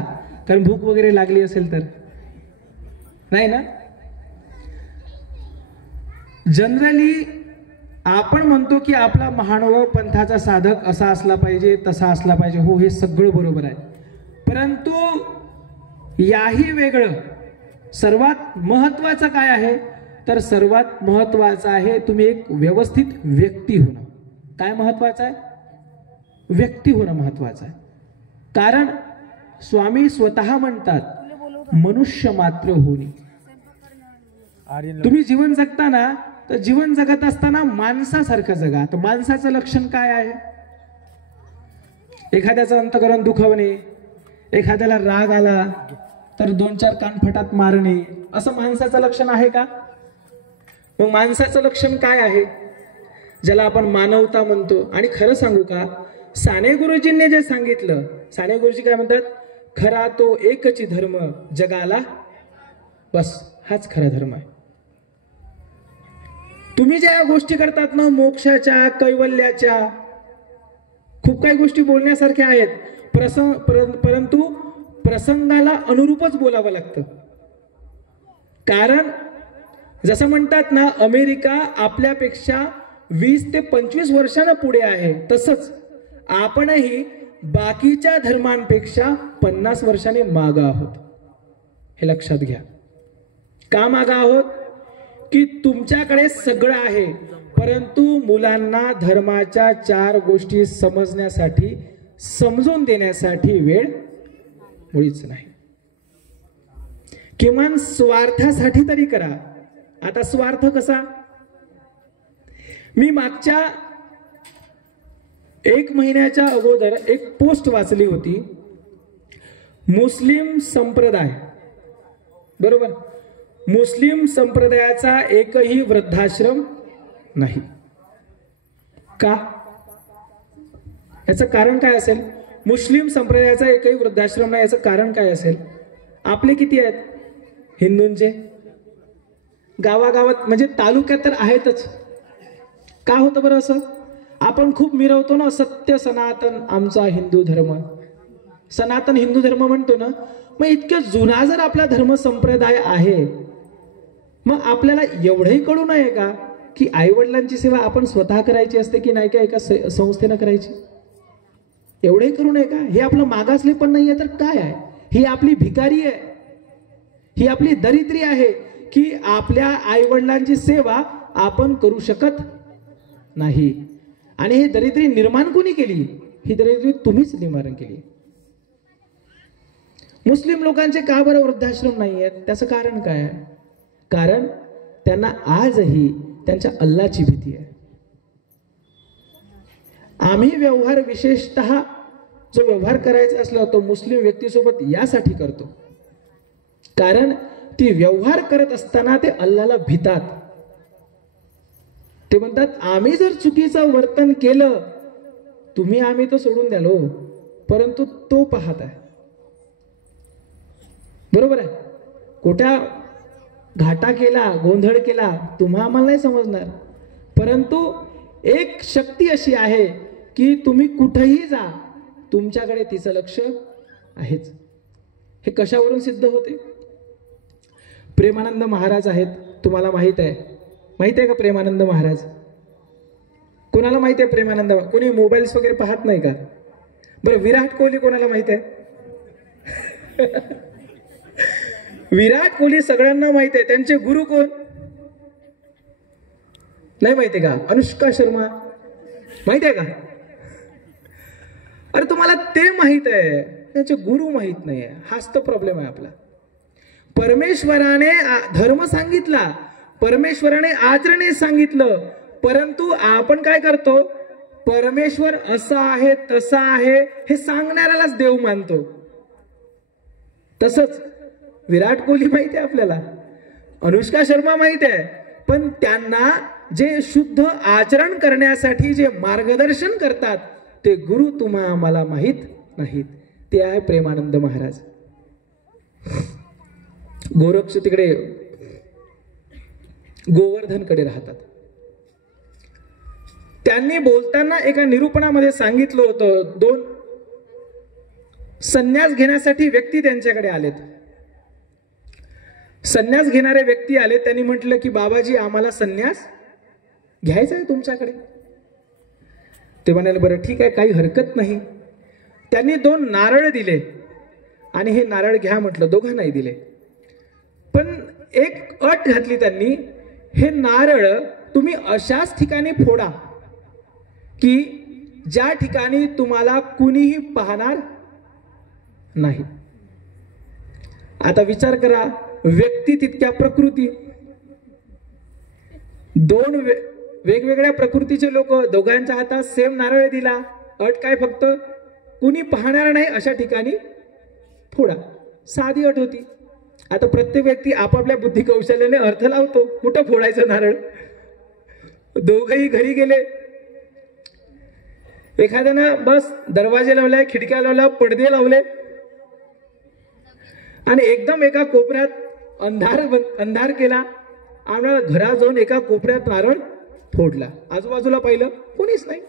कारण भूक वगैरे लागली असेल तर. नाही ना? जनरली आपण म्हणतो की आपला महानुभाव पंथाचा साधक असा असला पाहिजे, तसा असला पाहिजे. हो, हे सगळं बरोबर आहे, परंतु याही वेगळं. सर्वात महत्वाचं काय आहे? तर सर्वात महत्वाचं आहे तुम्ही एक व्यवस्थित व्यक्ती होणं. काय महत्वाचं आहे? व्यक्ती होणं महत्वाचं आहे. कारण स्वामी स्वतः म्हणतात मनुष्य मात्र होणी. तुम्ही जीवन जगताना, तर जीवन जगत असताना माणसासारखं जगा. तर माणसाचं लक्षण काय आहे? एखाद्याचं अंतकरण दुखवणे, एखाद्याला राग आला तर 2-4 कानफटात मारणे, असं माणसाचं लक्षण आहे का? मग माणसाचं लक्षण काय आहे? ज्याला आपण मानवता म्हणतो. आणि खरं सांगू का, साने गुरुजींनी जे सांगितलं, साने गुरुजी काय म्हणतात? खरा तो एकच धर्म जगाला, बस हाच खरा धर्म आहे. तुम्ही ज्या गोष्टी करतात ना, मोक्षाच्या, कैवल्याच्या, खूप काही गोष्टी बोलण्यासारख्या आहेत, परंतु प्रसंगाला अनुरूपच बोलावं लागतं. कारण जसं म्हणतात ना, अमेरिका आपल्यापेक्षा 20 ते 25 वर्षांना पुढे आहे, तसंच आपणही बाकीच्या धर्मांपेक्षा 50 वर्षांनी मागे आहोत. हे लक्षात घ्या. का मागे आहोत? की तुमच्याकडे सगळं आहे, परंतु मुलांना धर्माच्या 4 गोष्टी समजण्यासाठी, समजून देण्यासाठी वेळ मुळीच नाही. किमान स्वार्थासाठी तरी करा. आता स्वार्थ कसा? मी मागच्या 1 महिन्याच्या अगोदर एक पोस्ट वाचली होती. मुस्लिम संप्रदाय, बरोबर, मुस्लिम संप्रदायाचा एकही वृद्धाश्रम नाही. का? याचं कारण काय असेल? मुस्लिम संप्रदायाचा एकही वृद्धाश्रम नाही, याचं कारण काय असेल? आपले किती आहेत हिंदूंचे? गावागावात म्हणजे तालुक्यात तर आहेतच. का होतं बरं असं? आपण खूप मिरवतो ना, सत्य सनातन आमचा हिंदू धर्म, सनातन हिंदू धर्म म्हणतो ना. मग इतक्या जुना जर आपला धर्म संप्रदाय आहे, मग आपल्याला एवढंही कळू नये का की आई वडिलांची सेवा आपण स्वतः करायची असते की नाही का एका संस्थेनं करायची? एवढंही करू नये का? हे आपलं मागासले पण नाहीये तर काय आहे? ही आपली भिकारी आहे, ही आपली दरिद्री आहे की आपल्या आई वडिलांची सेवा आपण करू शकत नाही. आणि ही दरिद्री निर्माण कोणी केली? ही दरिद्री तुम्हीच निर्माण केली. मुस्लिम लोकांचे का बरं वृद्धाश्रम नाही आहेत? त्याचं कारण काय आहे? कारण त्यांना आजही त्यांच्या अल्लाची भीती आहे. आम्ही व्यवहार विशेषतः जो व्यवहार करायचा असला तो मुस्लिम व्यक्तीसोबत यासाठी करतो कारण ती व्यवहार करत असताना ते अल्लाला भितात. ते म्हणतात आम्ही जर चुकीचं वर्तन केलं, तुम्ही आम्ही तर सोडून द्याल हो, परंतु तो पाहत आहे. बरोबर आहे? कोठ्या घाटा केला, गोंधळ केला, तुम्हा आम्हाला नाही समजणार, परंतु एक शक्ती अशी आहे की तुम्ही कुठेही जा, तुमच्याकडे तिचं लक्ष आहेच. हे कशावरून सिद्ध होते? प्रेमानंद महाराज आहेत, तुम्हाला माहित आहे का प्रेमानंद महाराज? कोणाला माहिती आहे प्रेमानंद? कोणी मोबाईल्स वगैरे पाहत नाही का? बरं, विराट कोहली कोणाला माहित आहे? विराट कोहली सगळ्यांना माहित आहे. त्यांचे गुरु कोण? नाही माहिती का? अनुष्का शर्मा माहिती आहे का? अरे तुम्हाला ते माहित आहे, त्याचे गुरु माहित नाही आहे. हाच तर प्रॉब्लेम आहे आपला. परमेश्वराने धर्म सांगितला, परमेश्वराने आचरणे सांगितलं, परंतु आपण काय करतो? परमेश्वर असा आहे तसा आहे हे सांगणाऱ्यालाच देव मानतो. तसंच विराट कोहली माहिती आहे आपल्याला, अनुष्का शर्मा माहित आहे, पण त्यांना जे शुद्ध आचरण करण्यासाठी जे मार्गदर्शन करतात ते गुरु तुम्हा आम्हाला माहित नाहीत. ते आहे प्रेमानंद महाराज. गोरक्ष तिकडे गोवर्धनकडे राहतात. त्यांनी बोलताना एका निरूपणामध्ये सांगितलं होतं, 2 संन्यास घेण्यासाठी व्यक्ती त्यांच्याकडे आलेत. संन्यास घेणारे व्यक्ती आले. त्यांनी म्हटलं की बाबाजी आम्हाला संन्यास घ्यायचा आहे तुमच्याकडे. ते म्हणाले बरं ठीक आहे, काही हरकत नाही. त्यांनी 2 नारळ दिले आणि हे नारळ घ्या म्हटलं. दोघांनाही दिले, पण एक अट घातली त्यांनी, हे नारळ तुम्ही अशाच ठिकाणी फोडा की ज्या ठिकाणी तुम्हाला कुणीही पाहणार नाही. आता विचार करा, व्यक्ती तितक्या प्रकृती, 2 वेगवेगळ्या प्रकृतीचे लोक, दोघांच्या हातात सेम नारळ दिला. अट काय? फक्त कुणी पाहणार नाही अशा ठिकाणी फोडा. साधी अट होती. आता प्रत्येक व्यक्ती आपापल्या बुद्धी कौशल्याने अर्थ लावतो, कुठं फोडायचं नारळ. दोघही घरी गेले. एखाद्यानं बस दरवाजे लावले, खिडक्या लावल्या, पडदे लावले आणि एकदम एका कोपऱ्यात अंधार केला. आम्हाला घरात जाऊन एका कोपऱ्यात नारळ फोडला. आजूबाजूला पाहिलं, कोणीच नाही.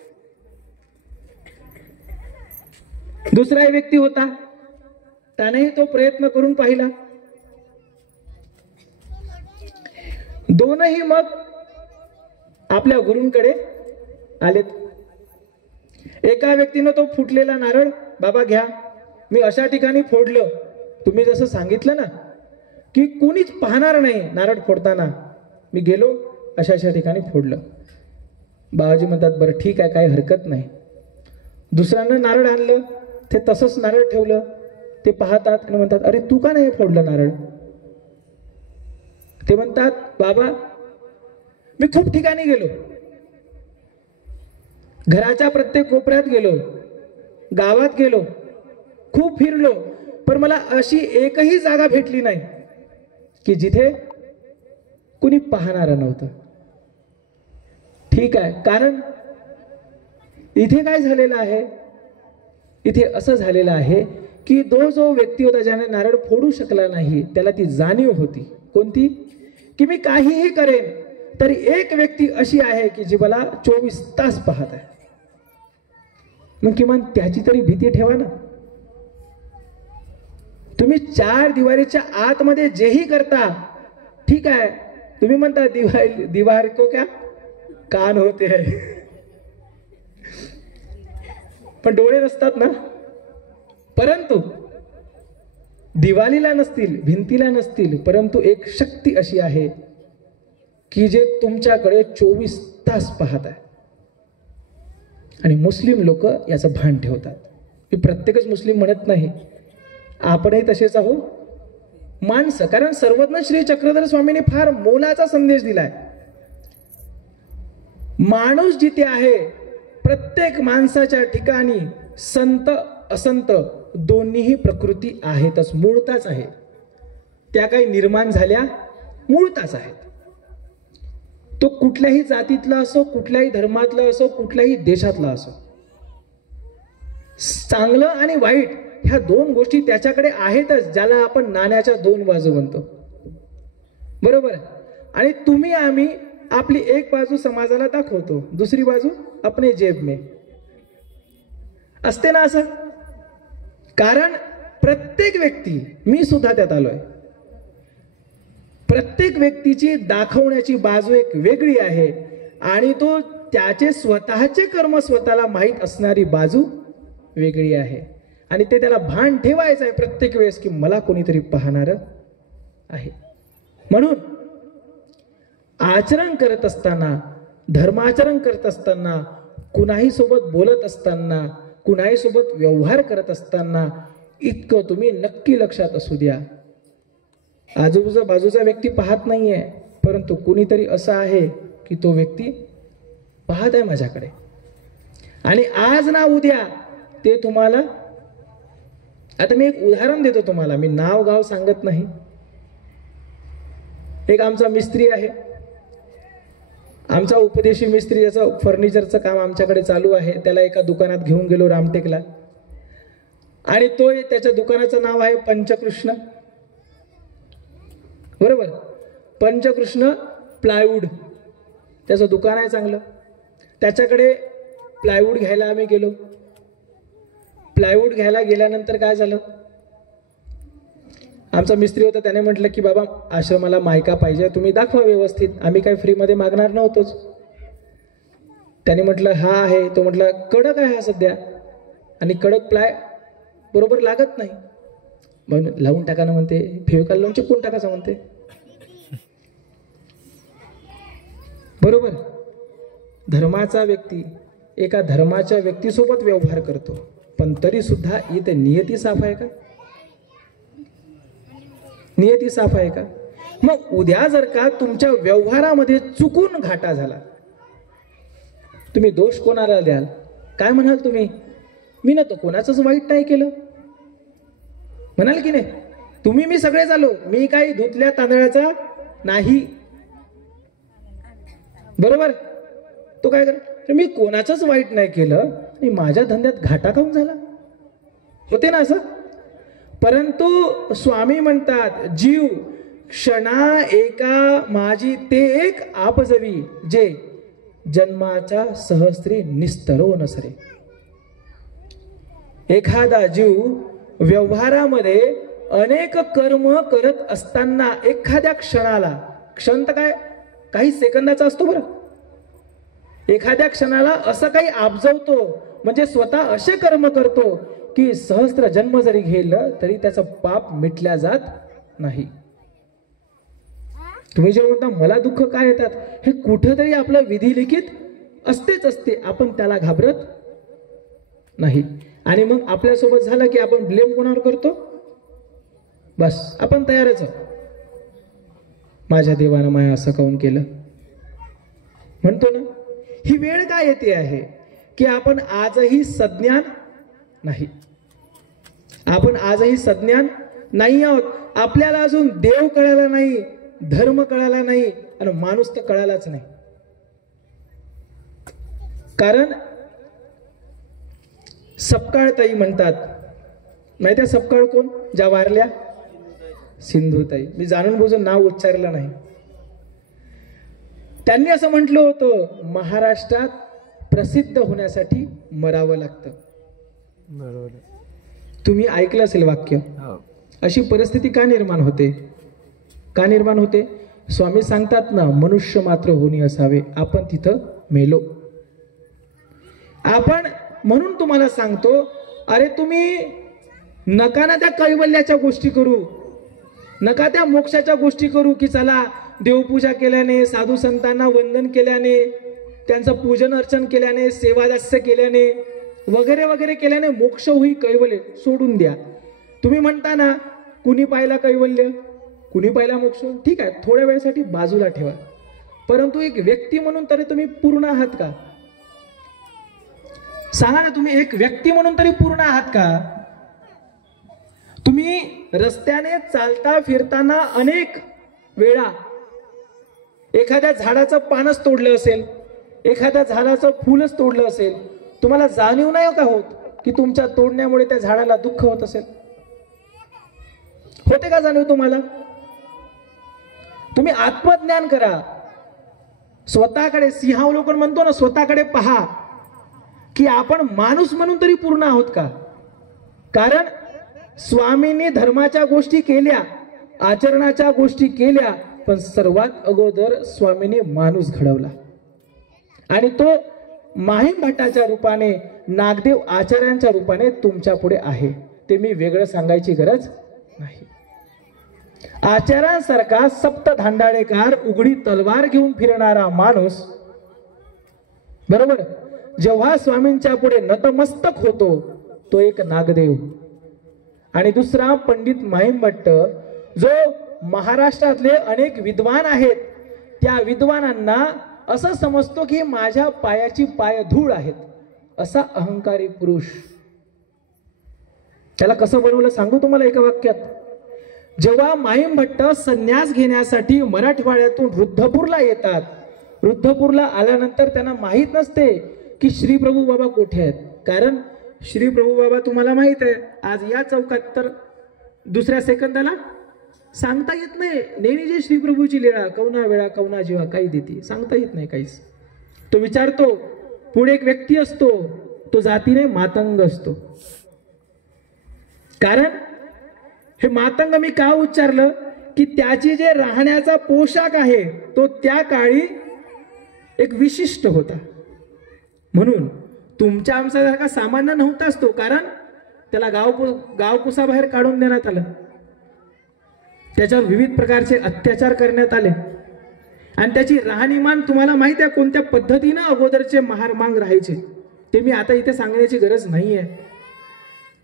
दुसरा एक व्यक्ती होता, त्यानेही तो प्रयत्न करून पाहिला. दोनही मग आपल्या गुरूंकडे आलेत. एका व्यक्तीनं तो फुटलेला नारळ, बाबा घ्या, मी अशा ठिकाणी फोडलं, तुम्ही जसं सांगितलं ना की कोणीच पाहणार नाही नारळ फोडताना, मी गेलो अशा ठिकाणी फोडलं. बाबाजी म्हणतात बरं ठीक आहे, काही हरकत नाही. दुसऱ्यानं नारळ आणलं, ते तसंच नारळ ठेवलं. ते पाहतात आणि म्हणतात अरे तू का नाही फोडलं नारळ? ते म्हणतात बाबा मी खूप ठिकाणी गेलो, घराच्या प्रत्येक कोपऱ्यात गेलो, गावात गेलो, खूप फिरलो, पण मला अशी एकही जागा भेटली नाही की जिथे कुणी पाहणारं नव्हतं. ठीक आहे, कारण इथे काय झालेलं आहे, इथे असं झालेलं आहे की जो व्यक्ती होता ज्याने नारळ फोडू शकला नाही, त्याला ती जाणीव होती. कोणती? की मी काहीही करेन तरी एक व्यक्ती अशी आहे की जी मला 24 तास पाहत आहे. मग किमान त्याची तरी भीती ठेवा ना. तुम्ही 4 दिवारीच्या आतमध्ये जेही करता, ठीक आहे, तुम्ही म्हणता दीवार को क्या कान होते है, पण डोळे नसतात ना. परंतु दिवालीला नसतील, भिंतीला नसतील, परंतु एक शक्ती अशी आहे की जे तुमच्याकडे 24 तास पाहत आहे. आणि मुस्लिम लोक याचं भान ठेवतात. मी प्रत्येकच मुस्लिम म्हणत नाही, आपणही तसेच आहोत माणसं. कारण सर्वज्ञ श्री चक्रधर स्वामींनी फार मोलाचा संदेश दिलाय. माणूस जिथे आहे, प्रत्येक माणसाच्या ठिकाणी संत असंत दोन्हीही प्रकृती आहेतच, मूळताच आहे. त्या काही निर्माण झाल्या, मूळताच आहेत. तो कुठल्याही जातीतला असो, कुठल्याही धर्मातला असो, कुठल्याही देशातला असो. चांगलं आणि वाईट ह्या दोन गोष्टी त्याच्याकडे आहेतच, ज्याला आपण नाण्याच्या 2 बाजू म्हणतो. बरोबर. आणि तुम्ही आम्ही आपली एक बाजू समाजाला दाखवतो, दुसरी बाजू अपने जेब में असते ना असं. कारण प्रत्येक व्यक्ती, मी सुद्धा त्यात आलोय, प्रत्येक व्यक्तीची दाखवण्याची बाजू एक वेगळी आहे आणि तो त्याचे स्वतःचे कर्म स्वतःला माहीत असणारी बाजू वेगळी आहे. आणि ते त्याला भान ठेवायचं आहे प्रत्येक वेळेस की मला कोणीतरी पाहणार आहे. म्हणून आचरण करत असताना, धर्माचरण करत असताना, कुणाही सोबत बोलत असताना, कुणाही सोबत व्यवहार करत असताना इतकं तुम्ही नक्की लक्षात असू द्या, बाजूचा व्यक्ती पाहत नाहीये, परंतु कुणीतरी असं आहे की तो व्यक्ती पाहत आहे माझ्याकडे. आणि आज ना उद्या ते तुम्हाला, आता मी एक उदाहरण देतो तुम्हाला, मी नाव गाव सांगत नाही. एक आमचा मिस्त्री आहे, आमचा उपदेशी मिस्त्री, ज्याचं फर्निचरचं काम आमच्याकडे चालू आहे. त्याला एका दुकानात घेऊन गेलो रामटेकला, आणि तो त्याच्या दुकानाचं नाव आहे पंचकृष्ण. बरोबर. पंचकृष्ण प्लायवूड त्याचं दुकान आहे चांगलं. त्याच्याकडे प्लायवूड घ्यायला आम्ही गेलो. प्लायवूड घ्यायला गेल्यानंतर काय झालं, आमचा मिस्त्री होता, त्याने म्हटलं की बाबा आश्रमाला मायका पाहिजे, तुम्ही दाखवा व्यवस्थित. आम्ही काही फ्रीमध्ये मागणार नव्हतोच. त्याने म्हटलं हा आहे. तो म्हटलं कडक आहे हा सध्या, आणि कडक प्लाय बरोबर लागत नाही. मग लावून टाका ना म्हणते, फेविकॉल लावून चिपकून टाकायचं म्हणते. बरोबर. धर्माचा व्यक्ती एका धर्माच्या व्यक्तीसोबत व्यवहार करतो, पण तरी सुद्धा इथे नियती साफ आहे का? नियती साफ आहे का? मग उद्या जर का तुमच्या व्यवहारामध्ये चुकून घाटा झाला, तुम्ही दोष कोणाला द्याल? काय म्हणाल तुम्ही? मी ना तो कोणाचंच वाईट नाही केलं म्हणाल की नाही? तुम्ही मी सगळे झालो, मी काही धुतल्या तांदळाचा नाही. बरोबर. तो काय कर, मी कोणाचंच वाईट नाही केलं आणि माझ्या धंद्यात घाटा काऊन झाला? होते ना असं. परंतु स्वामी म्हणतात, जीव क्षणा एका माझी ते एक आपजवी, जे जन्माच्या सहस्त्री निस्तरो नसरे. एखादा जीव व्यवहारामध्ये अनेक कर्म करत असताना एखाद्या क्षणाला, क्षण तर काय काही सेकंदाचा असतो बरं, एखाद्या क्षणाला असं काही आपजवतो, म्हणजे स्वतः असे कर्म करतो की सहस्त्र जन्म जरी गेलं तरी त्याचं पाप मिटल्या जात नाही. तुम्ही जेव्हा म्हणता मला दुःख काय येतात, हे कुठेतरी आपलं विधी लिखित असतेच असते, आपण त्याला घाबरत नाही. आणि मग आपल्यासोबत झालं की आपण ब्लेम कोणावर करतो? बस आपण तयारच आहोत, माझ्या देवानं माया असं काऊन केलं म्हणतो ना. ही वेळ काय येते आहे की आपण आजही सज्ञान नाही, आपण आजही सज्ञान नाही आहोत. आपल्याला अजून देव कळाला नाही, धर्म कळाला नाही आणि माणूस तर कळालाच नाही. कारण सपकाळ ताई म्हणतात, माहिती आहे सपकाळ कोण? ज्या वारल्या सिंधुताई. मी जाणून बुजून नाव उच्चारलं नाही. त्यांनी असं म्हटलं होतं, महाराष्ट्रात प्रसिद्ध होण्यासाठी मरावं लागतं. बरोबर. तुम्ही ऐकलं असेल वाक्य. अशी परिस्थिती का निर्माण होते? का निर्माण होते? स्वामी सांगतात ना, मनुष्य मात्र होणी असावे. आपण तिथं मेलो. आपण म्हणून तुम्हाला सांगतो, अरे तुम्ही नका ना त्या कैवल्याच्या गोष्टी करू, नका त्या मोक्षाच्या गोष्टी करू, की चला देवपूजा केल्याने, साधू संतांना वंदन केल्याने, त्यांचं पूजन अर्चन केल्याने, सेवादास्य केल्याने वगैरे वगैरे केल्याने मोक्ष होई, कैवल्य. सोडून द्या. तुम्ही म्हणता ना, कुणी पाहिला कैवल्य, कुणी पाहिला मोक्ष, ठीक आहे, थोड्या वेळेसाठी बाजूला ठेवा. परंतु एक व्यक्ती म्हणून तरी तुम्ही पूर्ण आहात का? सांगा ना, तुम्ही एक व्यक्ती म्हणून तरी पूर्ण आहात का? तुम्ही रस्त्याने चालता फिरताना अनेक वेळा एखाद्या झाडाचं पानच तोडलं असेल, एखाद्या झाडाचं फुलच तोडलं असेल, तुम्हाला जाणीव नाही का होत की तुमच्या तोडण्यामुळे त्या झाडाला दुःख होत असेल? होते का जाणीव तुम्हाला? तुम्ही आत्मज्ञान करा. स्वतःकडे सिंहावलोकन म्हणतो ना, स्वतःकडे पहा की आपण माणूस म्हणून तरी पूर्ण आहोत का? कारण स्वामींनी धर्माच्या गोष्टी केल्या, आचरणाच्या गोष्टी केल्या, पण सर्वात अगोदर स्वामींनी माणूस घडवला. आणि तो माहीम भट्टाच्या रूपाने, नागदेव आचार्यांच्या रूपाने तुमच्या पुढे आहे. ते मी वेगळं सांगायची गरज नाही. आचार्यांसारखा सप्त धांडाळेकार, उघडी तलवार घेऊन फिरणारा माणूस, बरोबर, जेव्हा स्वामींच्या पुढे नतमस्तक होतो, तो एक नागदेव. आणि दुसरा पंडित माहीम भट्ट, जो महाराष्ट्रातले अनेक विद्वान आहेत, त्या विद्वानांना असं समजतो की माझ्या पायाची पायधूळ आहेत, असा अहंकारी पुरुष. त्याला कसं बनवलं सांगू तुम्हाला एका वाक्यात. जेव्हा माहीम भट्ट संन्यास घेण्यासाठी मराठवाड्यातून रुद्धपूरला येतात, रुद्धपूरला आल्यानंतर त्यांना माहीत नसते की श्री प्रभू बाबा कुठे आहेत. कारण श्री प्रभू बाबा तुम्हाला माहित आहे, आज या चौकात तर दुसऱ्या सेकंदाला सांगता येत नाही. नेहमी जे श्री प्रभूची लीळा, कवना वेळा कवना जीवा काही देते, सांगता येत नाही काहीच. तो विचारतो, पुढे एक व्यक्ती असतो, तो जातीने मातंग असतो. कारण हे मातंग मी का उच्चारलं, की त्याची जे राहण्याचा पोशाख आहे तो त्या काळी एक विशिष्ट होता. म्हणून तुमच्या आमच्यासारखा सामान्य नव्हताच तो. कारण त्याला गाव कुसाबाहेर काढून देण्यात आलं, त्याच्यावर विविध प्रकारचे अत्याचार करण्यात आले, आणि त्याची राहणीमान तुम्हाला माहिती आहे कोणत्या पद्धतीनं अगोदरचे महारमांग राहायचे, ते मी आता इथे सांगण्याची गरज नाहीये.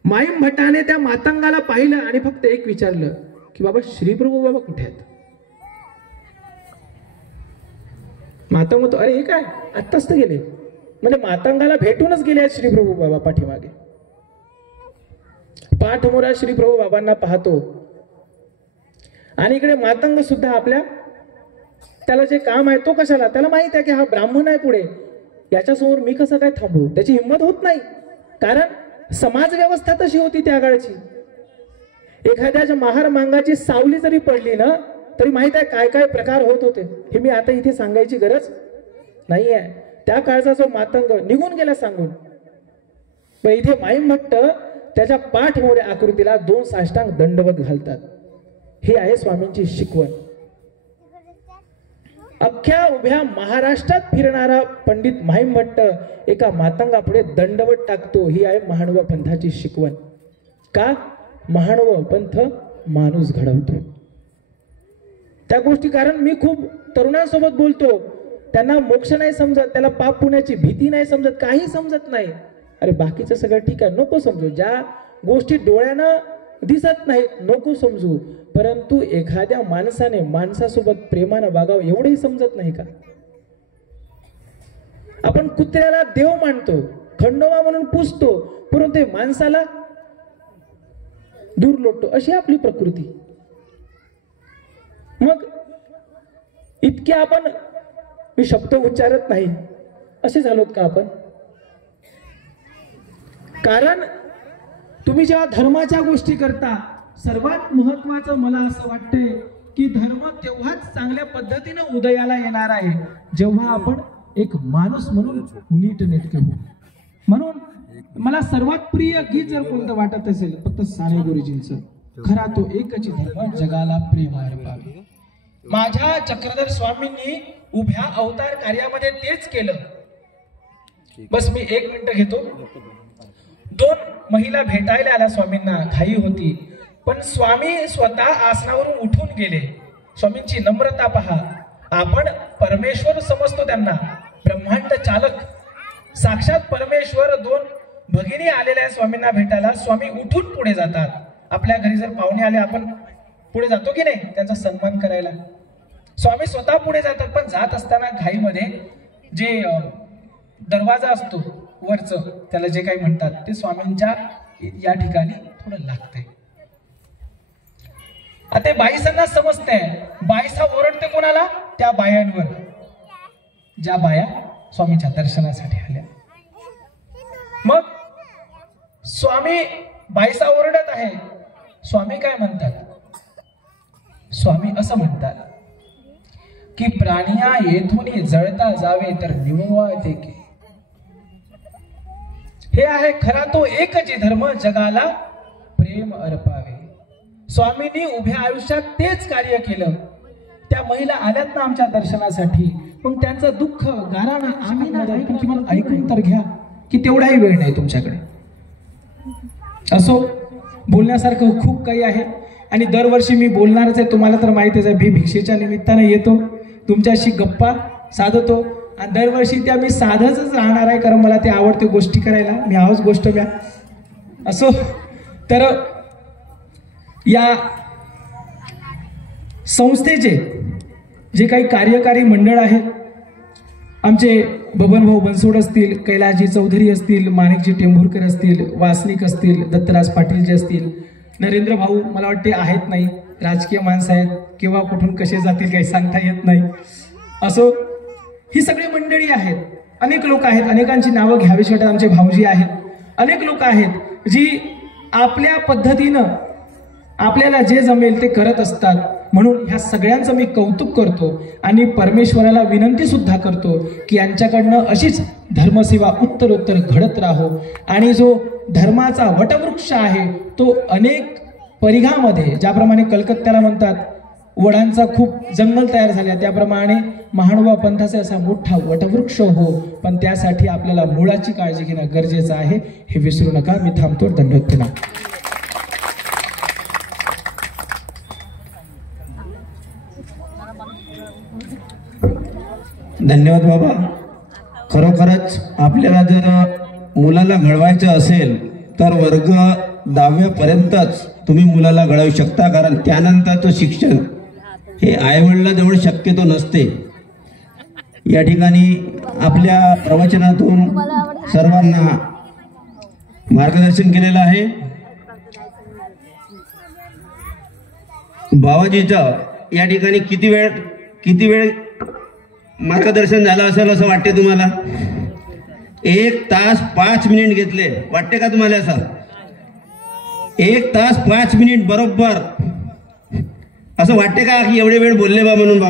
माहीम भट्टाने त्या मातंगाला पाहिलं आणि फक्त एक विचारलं की बाबा श्रीप्रभू बाबा कुठे आहेत? मातंग म्हणतो, अरे हे काय, आत्ताच तर गेले. म्हणजे मातंगाला भेटूनच गेले आहेत श्रीप्रभू बाबा पाठीमागे. पाठमोरा श्रीप्रभू बाबांना पाहतो, आणि इकडे मातंग सुद्धा आपल्या, त्याला जे काम आहे तो कशाला, त्याला माहित आहे की हा ब्राह्मण आहे पुढे, याच्यासमोर मी कसं काय थांबू, त्याची हिंमत होत नाही. कारण समाज व्यवस्था तशी होती त्या काळची. एखाद्याच्या महार मांगाची सावली जरी पडली ना, तरी माहित आहे काय काय प्रकार होत होते. हे मी आता इथे सांगायची गरज नाही आहे. त्या काळचा जो मातंग निघून गेला सांगून, पण इथे माहीम भट्ट त्याच्या पाठमोऱ्या आकृतीला 2 साष्टांग दंडवत घालतात. हे आहे स्वामींची शिकवण. अख्ख्या उभ्या महाराष्ट्रात फिरणारा पंडित माहीम भट्ट एका मातंगापुढे दंडवत टाकतो. ही आहे महानुभा पंथाची शिकवण. का? महानुभा पंथ माणूस घडवतो. त्या गोष्टी, कारण मी खूप तरुणांसोबत बोलतो, त्यांना मोक्ष नाही समजत, त्याला पाप पुण्याची भीती नाही समजत, काही समजत नाही. अरे बाकीचं सगळं ठीक आहे, नको समजू. ज्या गोष्टी डोळ्यानं दिसत नाहीत नको समजू, परंतु एखाद्या माणसाने माणसासोबत प्रेमानं वागावं एवढंही समजत नाही का? आपण कुत्र्याला देव मानतो, खंडोबा म्हणून पुजतो, परंतु माणसाला दूर लोटतो. अशी आपली प्रकृती. मग इतके आपण, मी शब्द उच्चारत नाही असे झालोत का आपण? कारण तुम्ही जेव्हा धर्माच्या गोष्टी करता, सर्वात महत्वाचं मला असं वाटतंय की धर्म तेव्हाच चांगल्या पद्धतीने उदयाला येणार आहे जेव्हा आपण एक माणूस म्हणून नीटनेटके होऊ. म्हणून मला सर्वात प्रिय गीत जर कोणतं वाटत असेल फक्त साने गुरुजींचं, खरा तो एकच धर्म जगाला प्रेम अर्पावे. माझ्या चक्रधर स्वामींनी उभ्या अवतार कार्यामध्ये तेच केलं. बस मी 1 मिनिट घेतो. 2 महिला भेटायला आल्या स्वामींना, घाई होती, पण स्वामी स्वतः आसनावरून उठून गेले. स्वामींची नम्रता पहा. आपण परमेश्वर समजतो त्यांना, ब्रह्मांड चालक साक्षात परमेश्वर. 2 भगिनी आलेल्या स्वामींना भेटायला, स्वामी उठून पुढे जातात. आपल्या घरी जर पाहुणे आले आपण पुढे जातो की नाही त्यांचा सन्मान करायला? स्वामी स्वतः पुढे जातात, पण जात असताना घाईमध्ये जे दरवाजा असतो वरचं, त्याला जे काही म्हणतात ते स्वामींच्या या ठिकाणी थोडं लागतंय. आता बाईसांना समजतंय, बाईसा ओरडते कोणाला? त्या बायांवर ज्या बाया स्वामीच्या दर्शनासाठी आल्या. मग स्वामी बाईसा ओरडत आहे, स्वामी काय म्हणतात? स्वामी असं म्हणतात की प्राणिया येथून जळता जावे तर निववा ते की. हे आहे खरा तो एकच धर्म जगाला प्रेम अर्पावे. स्वामींनी उभ्या आयुष्यात तेच कार्य केलं. त्या महिला आल्यात ना आमच्या दर्शनासाठी, पण त्यांचं दुःख गाराणं आम्ही नाही, पण किमान ऐकून तर घ्या की तेवढाही वेळ नाही तुमच्याकडे. असो, बोलण्यासारखं खूप काही आहे आणि दरवर्षी मी बोलणारच आहे, तुम्हाला तर माहितीच आहे. भिक्षेच्या निमित्ताने येतो, तुमच्याशी गप्पा साधतो आणि दरवर्षी त्या मी साधच राहणार आहे, कारण मला ते आवडते गोष्टी करायला. मी आहोच गोष्ट म्या. असो, तर या संस्थेचे जे काही कार्यकारी मंडळ आहेत, आमचे बबनभाऊ बनसोड असतील, कैलासजी चौधरी असतील, माणिकजी टेंभुरकर असतील, वासनिक असतील, दत्तराज पाटील जे असतील, नरेंद्र भाऊ मला वाटते आहेत, नाही राजकीय माणसं आहेत, किंवा कुठून कसे जातील काही सांगता येत नाही. असो, ही सगळी मंडळी आहेत. अनेक लोक आहेत, अनेकांची नावं घ्यावीशी वाटतात. आमचे भाऊजी आहेत, अनेक लोक आहेत जी आपल्या पद्धतीनं आपल्याला जे जमेल ते करत असतात. म्हणून ह्या सगळ्यांचं मी कौतुक करतो आणि परमेश्वराला विनंती सुद्धा करतो की यांच्याकडनं अशीच धर्मसेवा उत्तरोत्तर घडत राहो आणि जो धर्माचा वटवृक्ष आहे तो अनेक परिघामध्ये, ज्याप्रमाणे कलकत्त्याला म्हणतात वडांचा खूप जंगल तयार झाल्या, त्याप्रमाणे महानुभाव पंथाचा असा मोठा वटवृक्ष हो, पण त्यासाठी आपल्याला मुळाची काळजी घेणं गरजेचं आहे, हे विसरू नका. मी थांबतो. धन्यवाद. धन्यवाद बाबा. खरोखरच आपल्याला जर मुलाला घडवायचं असेल तर वर्ग 10वीपर्यंतच तुम्ही मुलाला घडवू शकता, कारण त्यानंतरचं शिक्षण हे आईवडिलांजवळ शक्यतो नसते. या ठिकाणी आपल्या प्रवचनातून सर्वांना मार्गदर्शन केलेलं आहे. बाबाजीचं या ठिकाणी किती वेळ मार्गदर्शन झालं असेल असं वाटते तुम्हाला? 1 तास 5 मिनिट घेतले, वाटते का तुम्हाला असं? 1 तास 5 मिनिट बरोबर असं वाटते का की एवढे वेळ बोलले बा म्हणून?